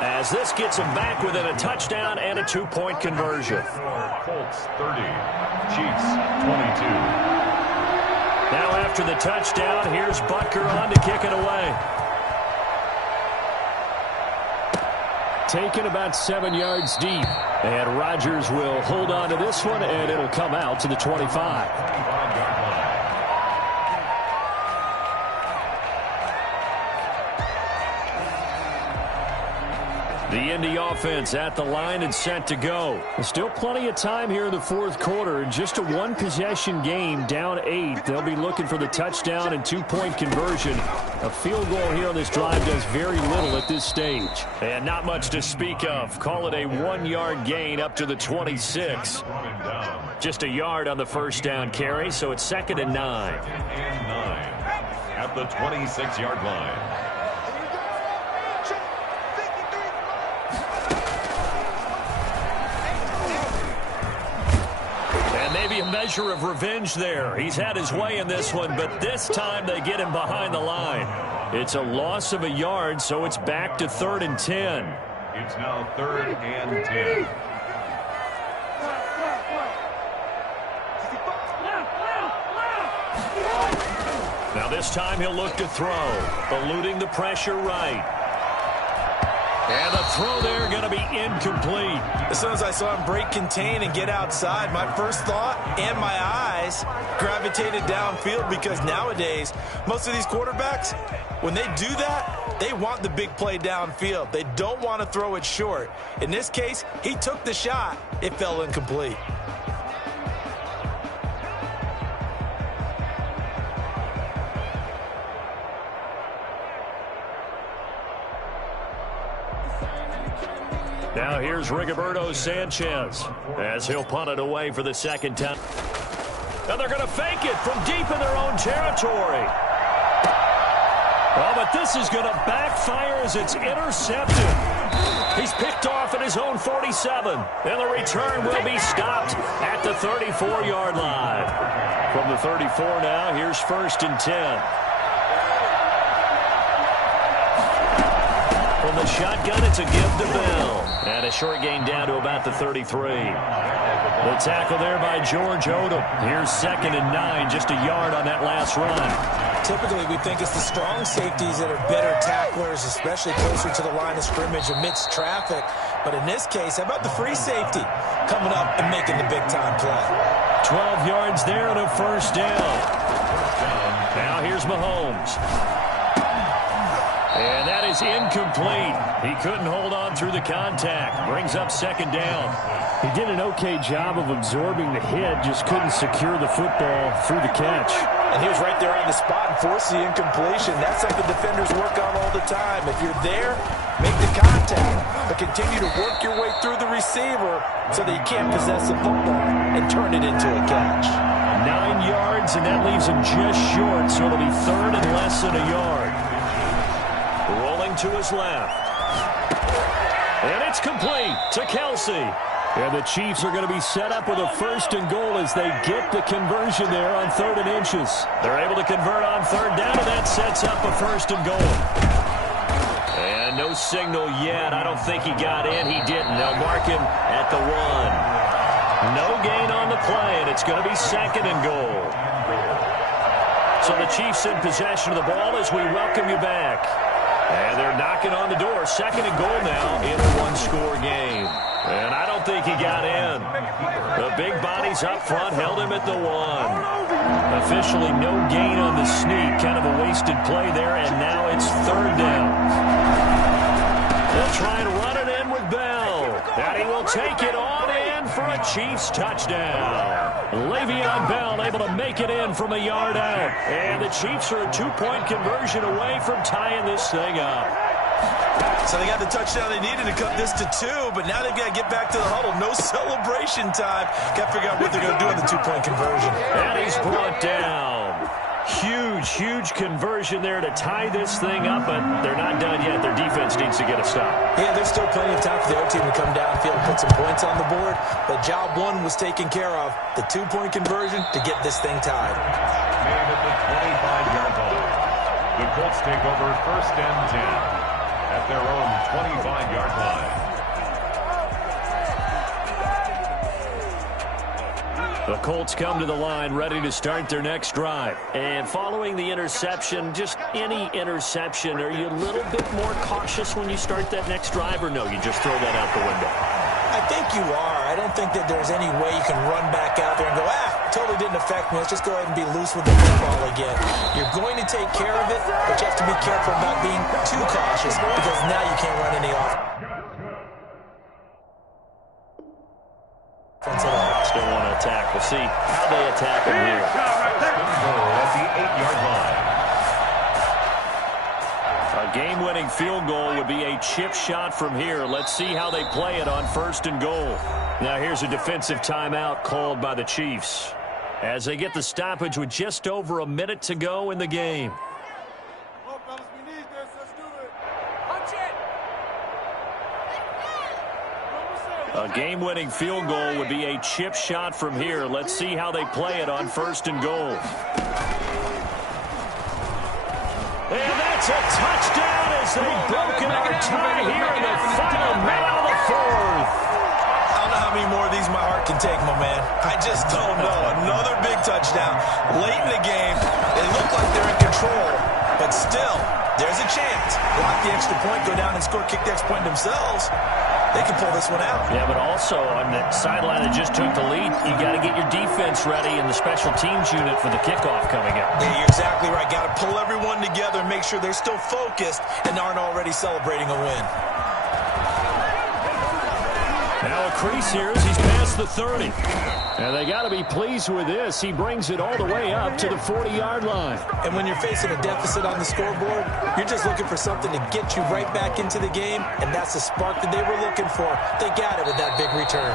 As this gets him back within a touchdown and a 2-point conversion. Colts 30, Chiefs 22. Now after the touchdown, here's Butker on to kick it away. Taken about 7 yards deep. And Rodgers will hold on to this one, and it'll come out to the 25. The Indy offense at the line and set to go. Still plenty of time here in the fourth quarter. Just a one-possession game, down 8. They'll be looking for the touchdown and two-point conversion. A field goal here on this drive does very little at this stage. And not much to speak of. Call it a 1-yard gain up to the 26. Just a yard on the first down carry, so it's 2nd and 9. At the 26-yard line. Maybe a measure of revenge there. He's had his way in this one, but this time they get him behind the line. It's a loss of a yard, so it's back to 3rd and 10. It's now 3rd and 10. Now this time he'll look to throw, eluding the pressure right. And the throw there going to be incomplete. As soon as I saw him break contain and get outside, my first thought and my eyes gravitated downfield, because nowadays, most of these quarterbacks, when they do that, they want the big play downfield. They don't want to throw it short. In this case, he took the shot. It fell incomplete. Now here's Rigoberto Sanchez as he'll punt it away for the second time. Now they're going to fake it from deep in their own territory. Oh, but this is going to backfire as it's intercepted. He's picked off at his own 47. And the return will be stopped at the 34-yard line. From the 34 now, here's 1st and 10. From the shotgun, it's a give to Bell. And a short gain down to about the 33. The tackle there by George Odom. Here's 2nd and 9, just a yard on that last run. Typically, we think it's the strong safeties that are better tacklers, especially closer to the line of scrimmage amidst traffic. But in this case, how about the free safety coming up and making the big-time play? 12 yards there and a first down. Now here's Mahomes. And that is incomplete. He couldn't hold on through the contact. Brings up 2nd down. He did an okay job of absorbing the hit, just couldn't secure the football through the catch. And he was right there on the spot and forced the incompletion. That's something defenders work on all the time. If you're there, make the contact, but continue to work your way through the receiver so that you can't possess the football and turn it into a catch. 9 yards, and that leaves him just short, so it'll be 3rd and less than a yard. Rolling to his left. And it's complete to Kelsey. And the Chiefs are going to be set up with a 1st and goal as they get the conversion there on 3rd and inches. They're able to convert on 3rd down, and that sets up a 1st and goal. And no signal yet. I don't think he got in. He didn't. They'll mark him at the 1. No gain on the play, and it's going to be 2nd and goal. So the Chiefs in possession of the ball as we welcome you back. And they're knocking on the door. 2nd and goal now in a one-score game. And I don't think he got in. The big bodies up front held him at the 1. Officially no gain on the sneak. Kind of a wasted play there, and now it's 3rd down. They'll try and run it in with Bell. And he will take it on in for a Chiefs touchdown. Le'Veon Bell able to make it in from a yard out. And the Chiefs are a 2-point conversion away from tying this thing up. So they got the touchdown they needed to cut this to 2, but now they've got to get back to the huddle. No celebration time. Got to figure out what they're going to do on the 2-point conversion. And he's brought down. Huge conversion there to tie this thing up, but they're not done yet. Their defense needs to get a stop. Yeah, there's still plenty of time for the other team to come downfield and put some points on the board, but job 1 was taken care of. The 2-point conversion to get this thing tied. Made at the 25-yard line. The Colts take over 1st and 10. At their own 25-yard line. The Colts come to the line ready to start their next drive. And following the interception, just any interception, are you a little bit more cautious when you start that next drive, or no, you just throw that out the window? I think you are. I don't think that there's any way you can run back out there and go, totally didn't affect me. Let's just go ahead and be loose with the football again. You're going to take care of it, but you have to be careful about being too cautious because now you can't run any offense at all. Still want to attack. We'll see how they attack him here. At the 8-yard line. A game-winning field goal would be a chip shot from here. Let's see how they play it on 1st and goal. Now here's a defensive timeout called by the Chiefs as they get the stoppage with just over a minute to go in the game. A game-winning field goal would be a chip shot from here. Let's see how they play it on 1st and goal. And that's a touchdown as they've broken our tie here in the final minute of the 4th. I don't know how many more of these my heart can take, my man. I just don't know. Another big touchdown late in the game. They look like they're in control, but still, there's a chance. Block the extra point, go down and score, kick the extra point themselves. They can pull this one out. Yeah, but also on the sideline that just took the lead, you got to get your defense ready in the special teams unit for the kickoff coming up. Yeah, you're exactly right. Got to pull everyone together and make sure they're still focused and aren't already celebrating a win. Now a crease here as he's past the 30. And they got to be pleased with this. He brings it all the way up to the 40-yard line. And when you're facing a deficit on the scoreboard, you're just looking for something to get you right back into the game, and that's the spark that they were looking for. They got it with that big return.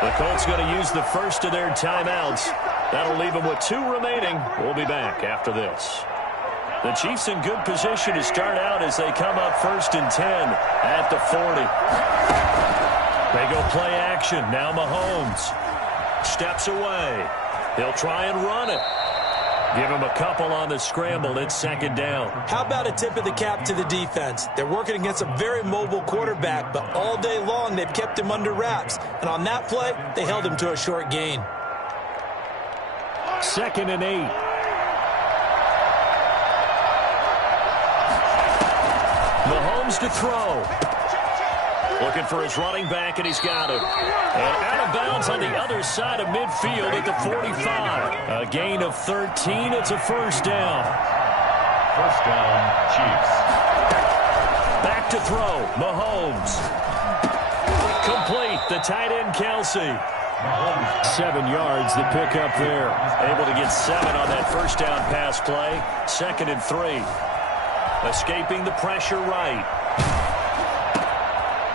The Colts going to use the first of their timeouts. That'll leave them with 2 remaining. We'll be back after this. The Chiefs in good position to start out as they come up 1st and 10 at the 40. They go play action. Now Mahomes steps away. He'll try and run it. Give him a couple on the scramble. It's 2nd down. How about a tip of the cap to the defense? They're working against a very mobile quarterback, but all day long they've kept him under wraps. And on that play, they held him to a short gain. 2nd and 8. Mahomes to throw. Looking for his running back, and he's got him. And out of bounds on the other side of midfield at the 45. A gain of 13. It's a 1st down. 1st down, Chiefs. Back to throw. Mahomes. Complete. The tight end, Kelsey. 7 yards, the pickup there. Able to get 7 on that 1st down pass play. 2nd and 3. Escaping the pressure right.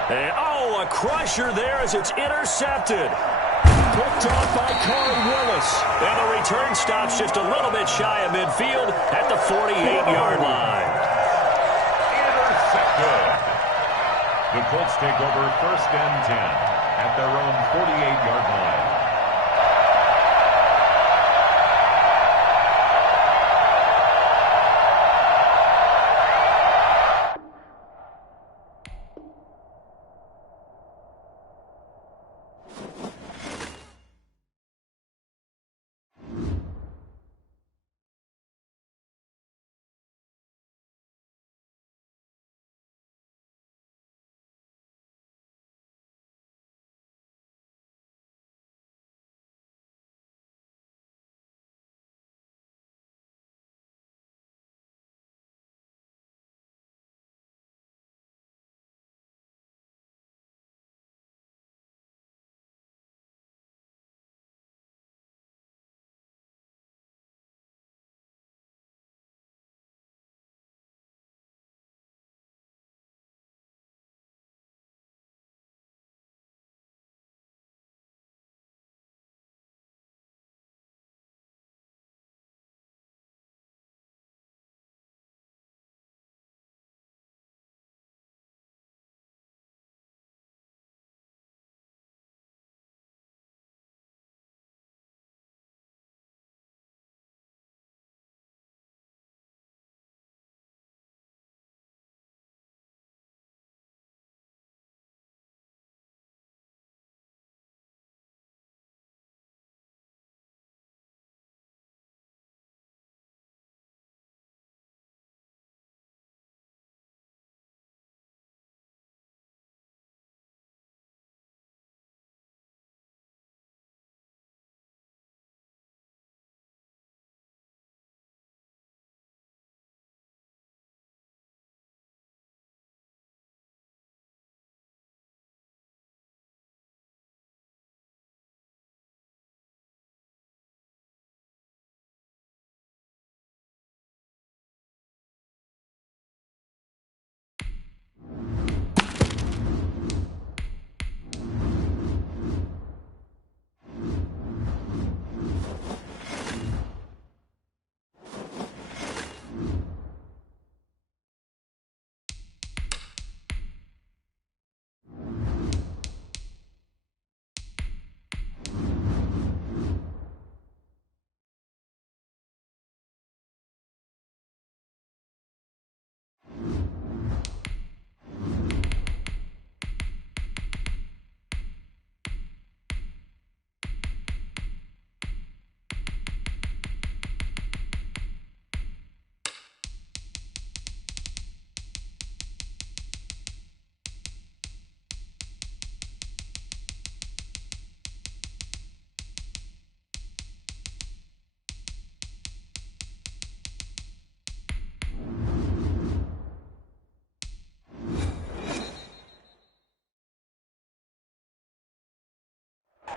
And, a crusher there as it's intercepted. Picked off by Corey Willis. And the return stops just a little bit shy of midfield at the 48-yard line. Intercepted. The Colts take over 1st and 10 at their own 48-yard line.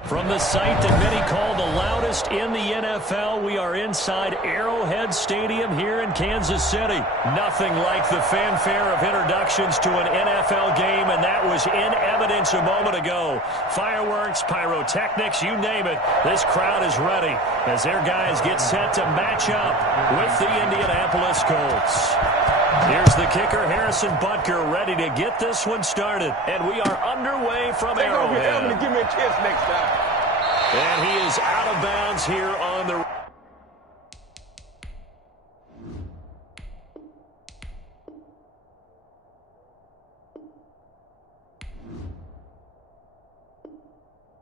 From the site that many call the loudest in the NFL, we are inside Arrowhead Stadium here in Kansas City. Nothing like the fanfare of introductions to an NFL game, and that was in evidence a moment ago. Fireworks, pyrotechnics, you name it. This crowd is ready as their guys get set to match up with the Indianapolis Colts. Here's the kicker, Harrison Butker, ready to get this one started. And we are underway from Arrowhead. Give me a kiss next time. And he is out of bounds here on the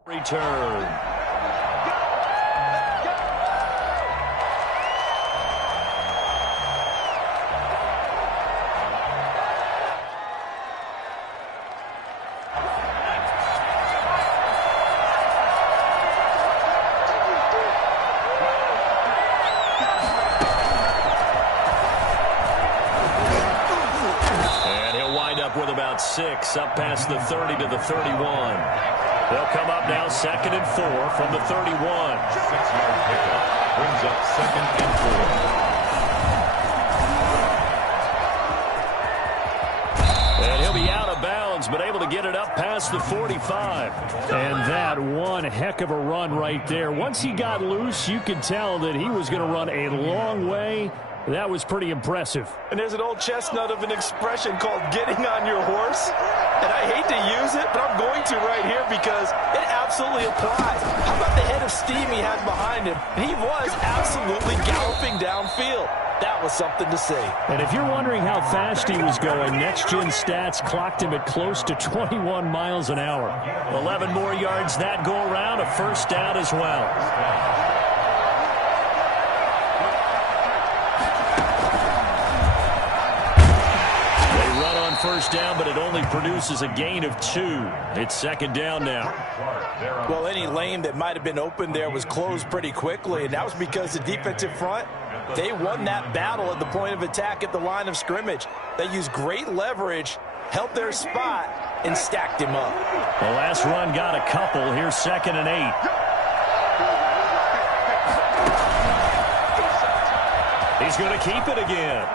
return. With about 6, up past the 30 to the 31. They'll come up now 2nd and 4 from the 31. 6-yard pickup brings up 2nd and 4. And he'll be out of bounds, but able to get it up past the 45. And that one heck of a run right there. Once he got loose, you could tell that he was going to run a long way. That was pretty impressive. And there's an old chestnut of an expression called getting on your horse. And I hate to use it, but I'm going to right here because it absolutely applies. How about the head of steam he had behind him? He was absolutely galloping downfield. That was something to see. And if you're wondering how fast he was going, Next Gen Stats clocked him at close to 21 miles an hour. 11 more yards that go around, a first down as well. First down, but it only produces a gain of 2. It's 2nd down now. Well, any lane that might have been open there was closed pretty quickly, and that was because the defensive front, they won that battle at the point of attack at the line of scrimmage. They used great leverage, held their spot, and stacked him up. The last run got a couple. Here's 2nd and 8. He's going to keep it again.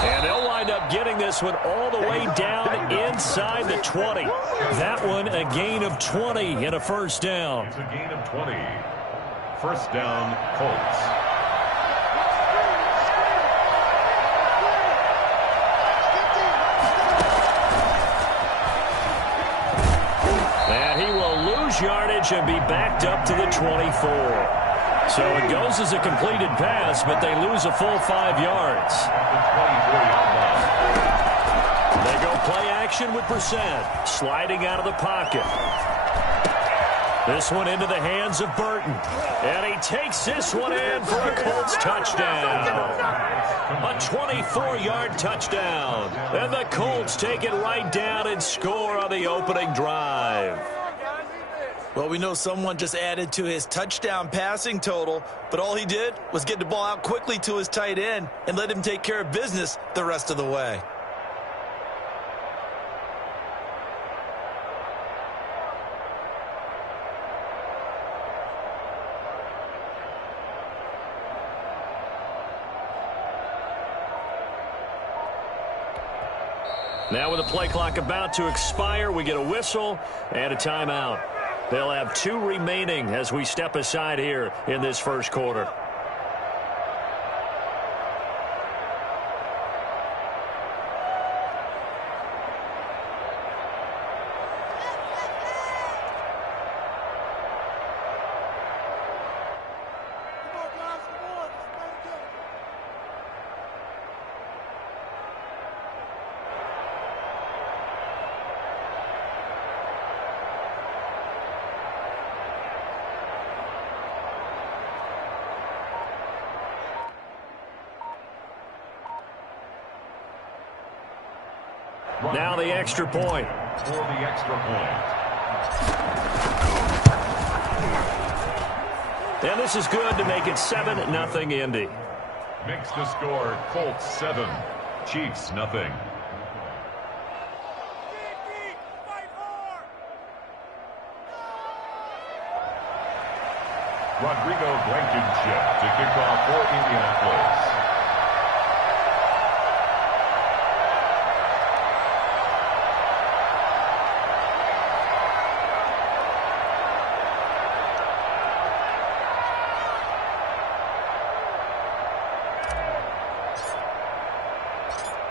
And they'll wind up getting this one all the way down inside the 20. That one a gain of 20 and a first down. It's a gain of 20. First down, Colts. And he will lose yardage and be backed up to the 24. So it goes as a completed pass, but they lose a full 5 yards. They go play action with Brissett, sliding out of the pocket. This one into the hands of Burton. And he takes this one in for a Colts touchdown. A 24-yard touchdown. And the Colts take it right down and score on the opening drive. Well, we know someone just added to his touchdown passing total, but all he did was get the ball out quickly to his tight end and let him take care of business the rest of the way. Now with the play clock about to expire, we get a whistle and a timeout. They'll have 2 remaining as we step aside here in this first quarter. Now the extra point. For the extra point. And this is good to make it 7-0 Indy. Makes the score Colts 7, Chiefs nothing. Rodrigo Blankenship to kick off for Indianapolis.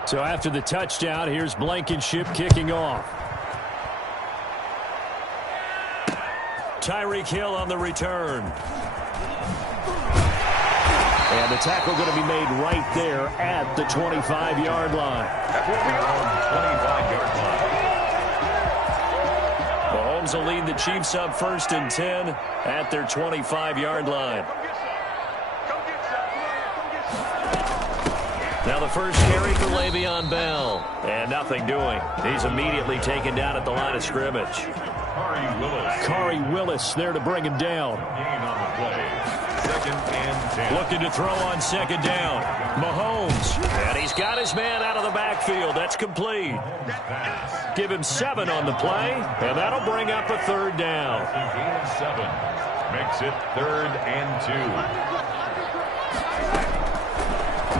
So after the touchdown, here's Blankenship kicking off. Tyreek Hill on the return. And the tackle going to be made right there at the 25-yard line. At their own 25-yard line. Mahomes will lead the Chiefs up 1st and 10 at their 25-yard line. Now the first carry for Le'Veon Bell. And nothing doing. He's immediately taken down at the line of scrimmage. Khari Willis there to bring him down. Gain on the play. 2nd and 10. Looking to throw on 2nd down. Mahomes. And he's got his man out of the backfield. That's complete. Give him 7 on the play. And that'll bring up a 3rd down. Gain of 7. Makes it 3rd and 2.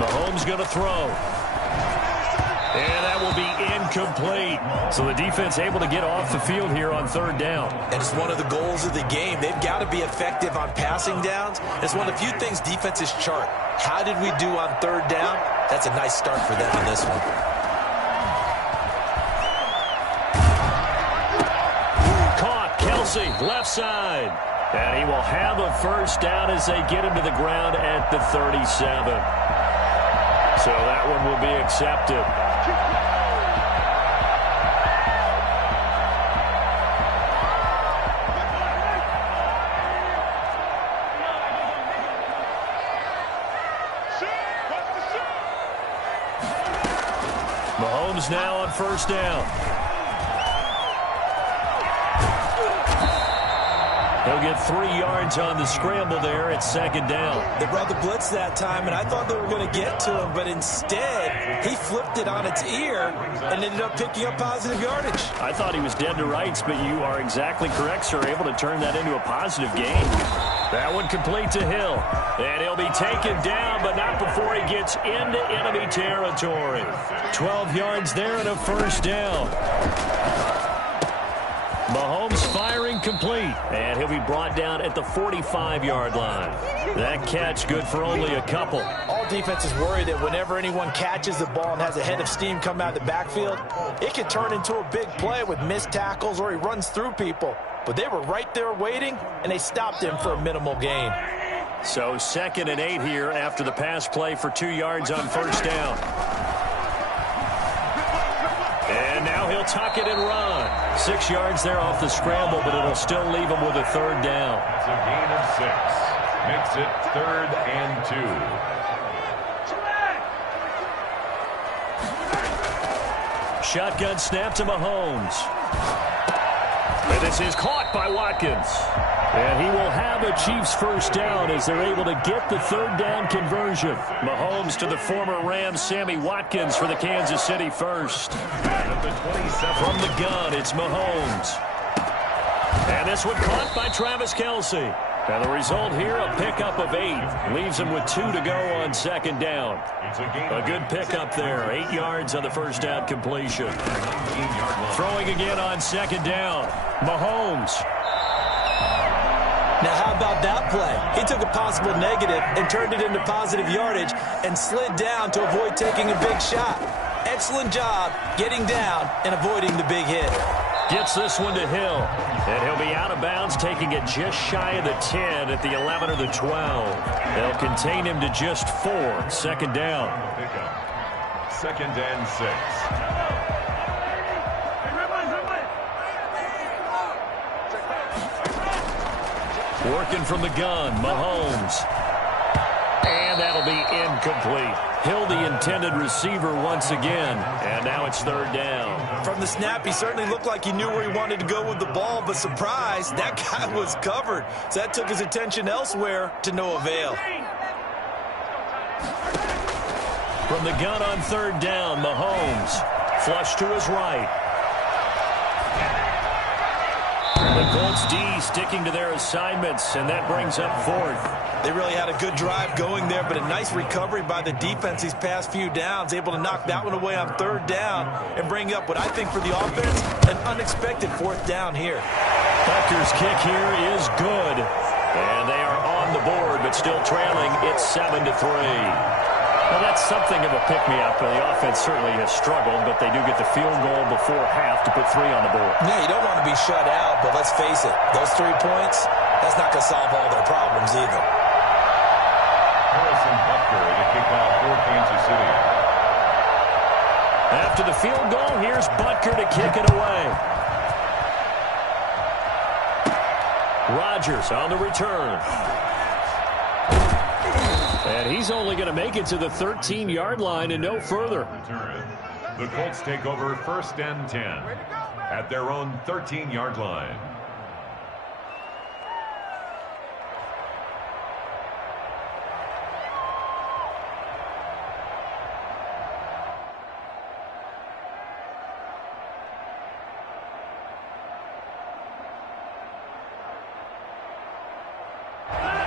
Mahomes going to throw. And that will be incomplete. So the defense able to get off the field here on 3rd down. And it's one of the goals of the game. They've got to be effective on passing downs. It's one of the few things defenses chart. How did we do on 3rd down? That's a nice start for them in this one. Caught. Kelsey, left side. And he will have a 1st down as they get him to the ground at the 37. So that one will be accepted. Mahomes now on 1st down. He'll get 3 yards on the scramble there at 2nd down. They brought the blitz that time, and I thought they were going to get to him, but instead, he flipped it on its ear and ended up picking up positive yardage. I thought he was dead to rights, but you are exactly correct, sir. Able to turn that into a positive gain. That one complete to Hill. And he'll be taken down, but not before he gets into enemy territory. 12 yards there and a 1st down. Mahomes firing complete. And he'll be brought down at the 45-yard line. That catch good for only a couple. All defenses worry that whenever anyone catches the ball and has a head of steam come out of the backfield, it can turn into a big play with missed tackles or he runs through people. But they were right there waiting, and they stopped him for a minimal gain. So 2nd and 8 here after the pass play for 2 yards on 1st down. And now he'll tuck it and run. 6 yards there off the scramble, but it'll still leave him with a 3rd down. That's a gain of 6. Makes it 3rd and 2. Shotgun snap to Mahomes. And this is caught by Watkins. And he will have a Chiefs 1st down as they're able to get the 3rd down conversion. Mahomes to the former Rams, Sammy Watkins for the Kansas City 1st. From the gun, it's Mahomes. And this one caught by Travis Kelsey. And the result here, a pickup of 8. Leaves him with 2 to go on 2nd down. A good pickup there. 8 yards on the 1st down completion. Throwing again on 2nd down. Mahomes. Now, how about that play? He took a possible negative and turned it into positive yardage and slid down to avoid taking a big shot. Excellent job getting down and avoiding the big hit. Gets this one to Hill. And he'll be out of bounds, taking it just shy of the 10 at the 11 or the 12. They'll contain him to just 4. 2nd down. 2nd and 6. Working from the gun, Mahomes. And that'll be incomplete. Hill, the intended receiver once again. And now it's 3rd down. From the snap, he certainly looked like he knew where he wanted to go with the ball, but surprise, that guy was covered. So that took his attention elsewhere to no avail. From the gun on 3rd down, Mahomes. Flush to his right. The Colts D sticking to their assignments, and that brings up fourth. They really had a good drive going there, but a nice recovery by the defense these past few downs, able to knock that one away on third down and bring up what I think for the offense, an unexpected fourth down here. Butker's kick here is good, and they are on the board, but still trailing. It's 7-3. Well, that's something of a pick-me-up. The offense certainly has struggled, but they do get the field goal before half to put 3 on the board. Yeah, you don't want to be shut out, but let's face it, those 3 points, that's not going to solve all their problems either. Harrison Butker to kick off for Kansas City. After the field goal, here's Butker to kick it away. Rodgers on the return. And he's only going to make it to the 13-yard line and no further. The Colts take over 1st and 10 at their own 13-yard line.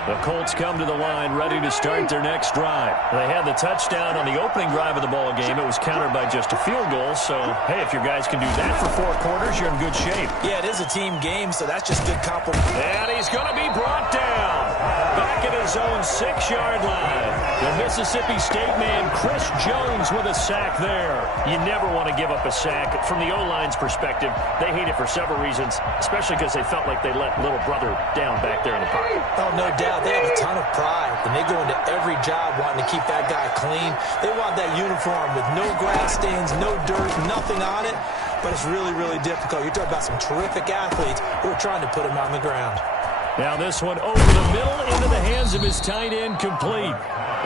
The Colts come to the line ready to start their next drive. They had the touchdown on the opening drive of the ball game. It was countered by just a field goal. So, hey, if your guys can do that for 4 quarters, you're in good shape. Yeah, it is a team game, so that's just good compliment. And he's going to be brought down back at his own 6-yard line. The Mississippi State man, Chris Jones, with a sack there. You never want to give up a sack. From the O-line's perspective, they hate it for several reasons, especially because they felt like they let little brother down back there in the pocket. Oh, no doubt. They have a ton of pride, and they go into every job wanting to keep that guy clean. They want that uniform with no grass stains, no dirt, nothing on it. But it's really, really difficult. You're talking about some terrific athletes who are trying to put him on the ground. Now this one over the middle into the hands of his tight end, complete.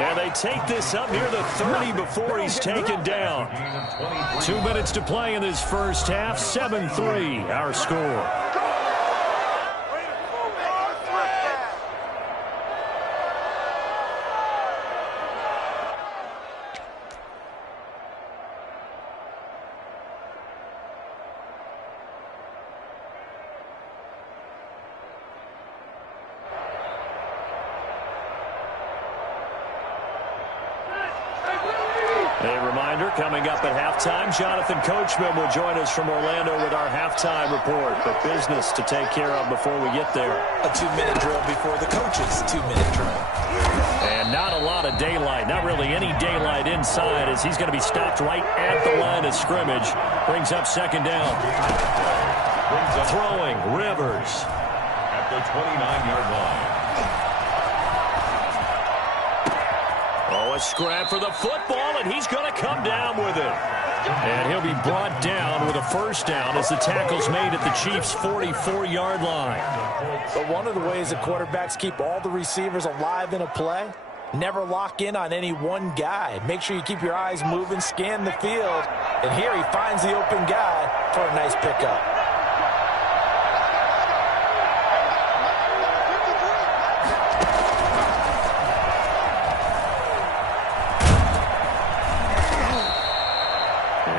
And they take this up near the 30 before he's taken down. 2 minutes to play in this first half. 7-3 our score. Coming up at halftime, Jonathan Coachman will join us from Orlando with our halftime report. But business to take care of before we get there. A 2-minute drill before the coach's 2-minute drill. And not a lot of daylight, not really any daylight inside, as he's going to be stopped right at the line of scrimmage. Brings up 2nd down. Throwing, Rivers. At the 29-yard line. Oh, a scrap for the football, and he's going to come down with it. And he'll be brought down with a first down as the tackle's made at the Chiefs' 44-yard line. But one of the ways that quarterbacks keep all the receivers alive in a play, never lock in on any one guy. Make sure you keep your eyes moving, scan the field. And here he finds the open guy for a nice pickup.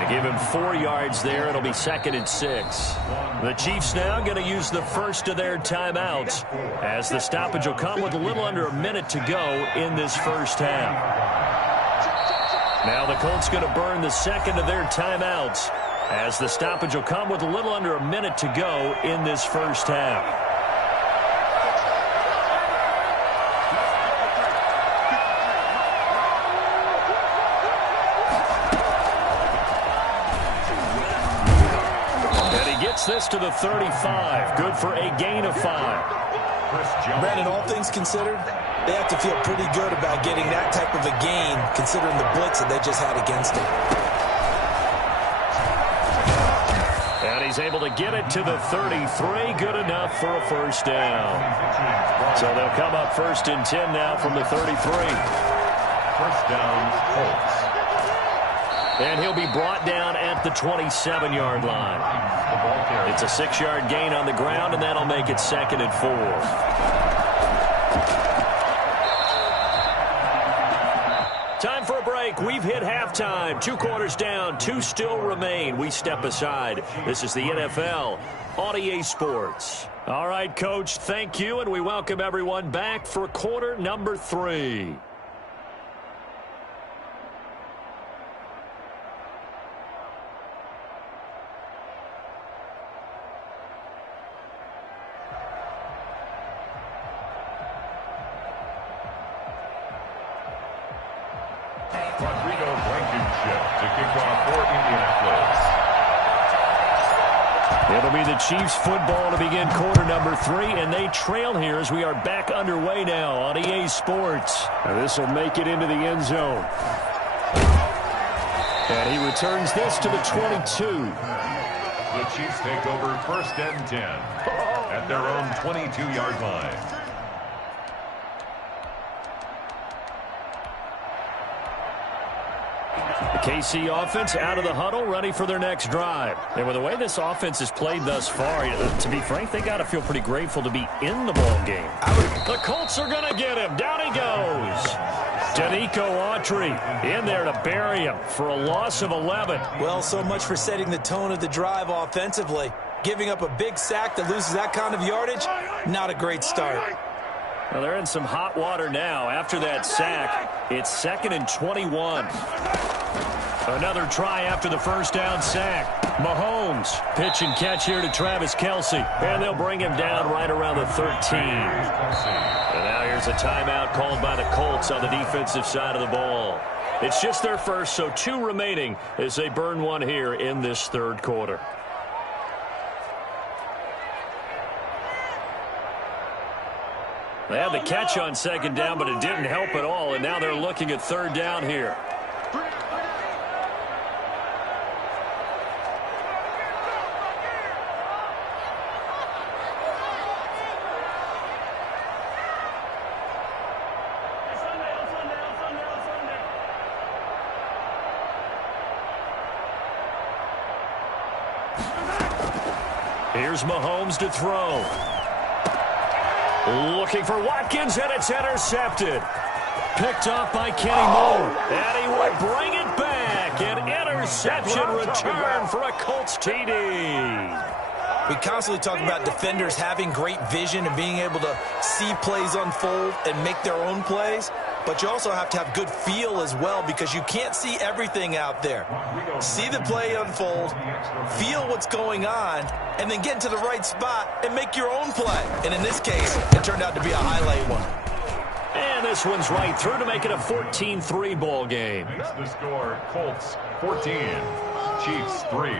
Give him 4 yards there. It'll be 2nd and 6. The Chiefs now going to use the first of their timeouts as the stoppage will come with a little under a minute to go in this first half. Now the Colts going to burn the second of their timeouts as the stoppage will come with a little under a minute to go in this first half. This to the 35. Good for a gain of 5. Brandon, all things considered, they have to feel pretty good about getting that type of a gain considering the blitz that they just had against him. And he's able to get it to the 33. Good enough for a first down. So they'll come up 1st and 10 now from the 33. First down, Colts. And he'll be brought down at the 27-yard line. It's a 6-yard gain on the ground, and that'll make it 2nd and 4. Time for a break. We've hit halftime. 2 quarters down. 2 still remain. We step aside. This is the NFL on EA Sports. All right, Coach, thank you, and we welcome everyone back for quarter number 3. To kick off for Indianapolis. It'll be the Chiefs football to begin quarter number 3, and they trail here as we are back underway now on EA Sports. This will make it into the end zone. And he returns this to the 22. The Chiefs take over first and 10 at their own 22-yard line. The KC offense out of the huddle, ready for their next drive. And with the way this offense has played thus far, to be frank, they got to feel pretty grateful to be in the ball game. The Colts are going to get him. Down he goes. Danico Autry in there to bury him for a loss of 11. Well, so much for setting the tone of the drive offensively. Giving up a big sack that loses that kind of yardage, not a great start. Well, they're in some hot water now. After that sack, it's 2nd and 21. Another try after the first down sack. Mahomes, pitch and catch here to Travis Kelce. And they'll bring him down right around the 13. And now here's a timeout called by the Colts on the defensive side of the ball. It's just their first, so 2 remaining as they burn one here in this third quarter. They had the catch on 2nd down, but it didn't help at all, and now they're looking at 3rd down here. Here's Mahomes to throw. Looking for Watkins, and it's intercepted. Picked off by Kenny Moore. And he will bring it back. An interception return for a Colts TD. We constantly talk about defenders having great vision and being able to see plays unfold and make their own plays. But you also have to have good feel as well, because you can't see everything out there. See the play unfold, feel what's going on, and then get into the right spot and make your own play. And in this case, it turned out to be a highlight one. And this one's right through to make it a 14-3 ball game. That's the score. Colts 14, Chiefs 3.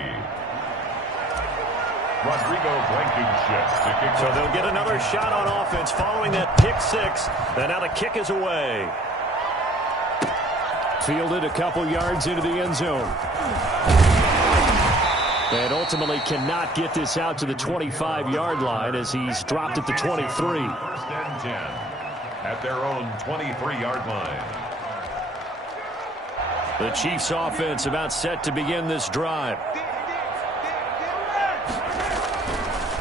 Rodrigo Blankenship to kick. So they'll get another shot on offense following that pick 6. And now the kick is away. Fielded a couple yards into the end zone. And ultimately cannot get this out to the 25-yard line as he's dropped at the 23. First and 10 at their own 23-yard line. The Chiefs offense about set to begin this drive.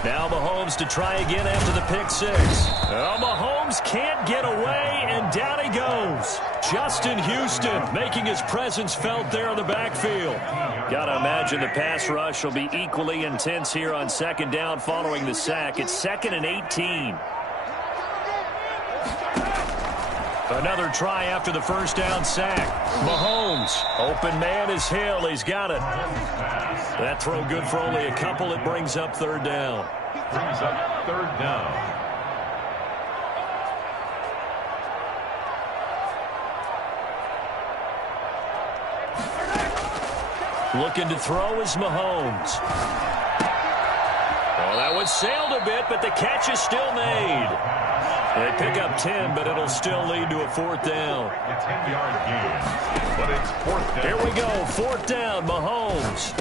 Now Mahomes to try again after the pick 6. Oh, Mahomes can't get away, and down he goes. Justin Houston making his presence felt there in the backfield. Got to imagine the pass rush will be equally intense here on 2nd down following the sack. It's 2nd and 18. Another try after the first down sack. Mahomes, open man is Hill. He's got it. That throw good for only a couple. It brings up 3rd down. Brings up 3rd down. Looking to throw is Mahomes. Oh, that one sailed a bit, but the catch is still made. They pick up 10, but it'll still lead to a 4th down. A 10-yard gain, but it's 4th down. Here we go, 4th down, Mahomes.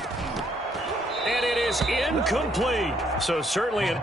And it is incomplete. So certainly an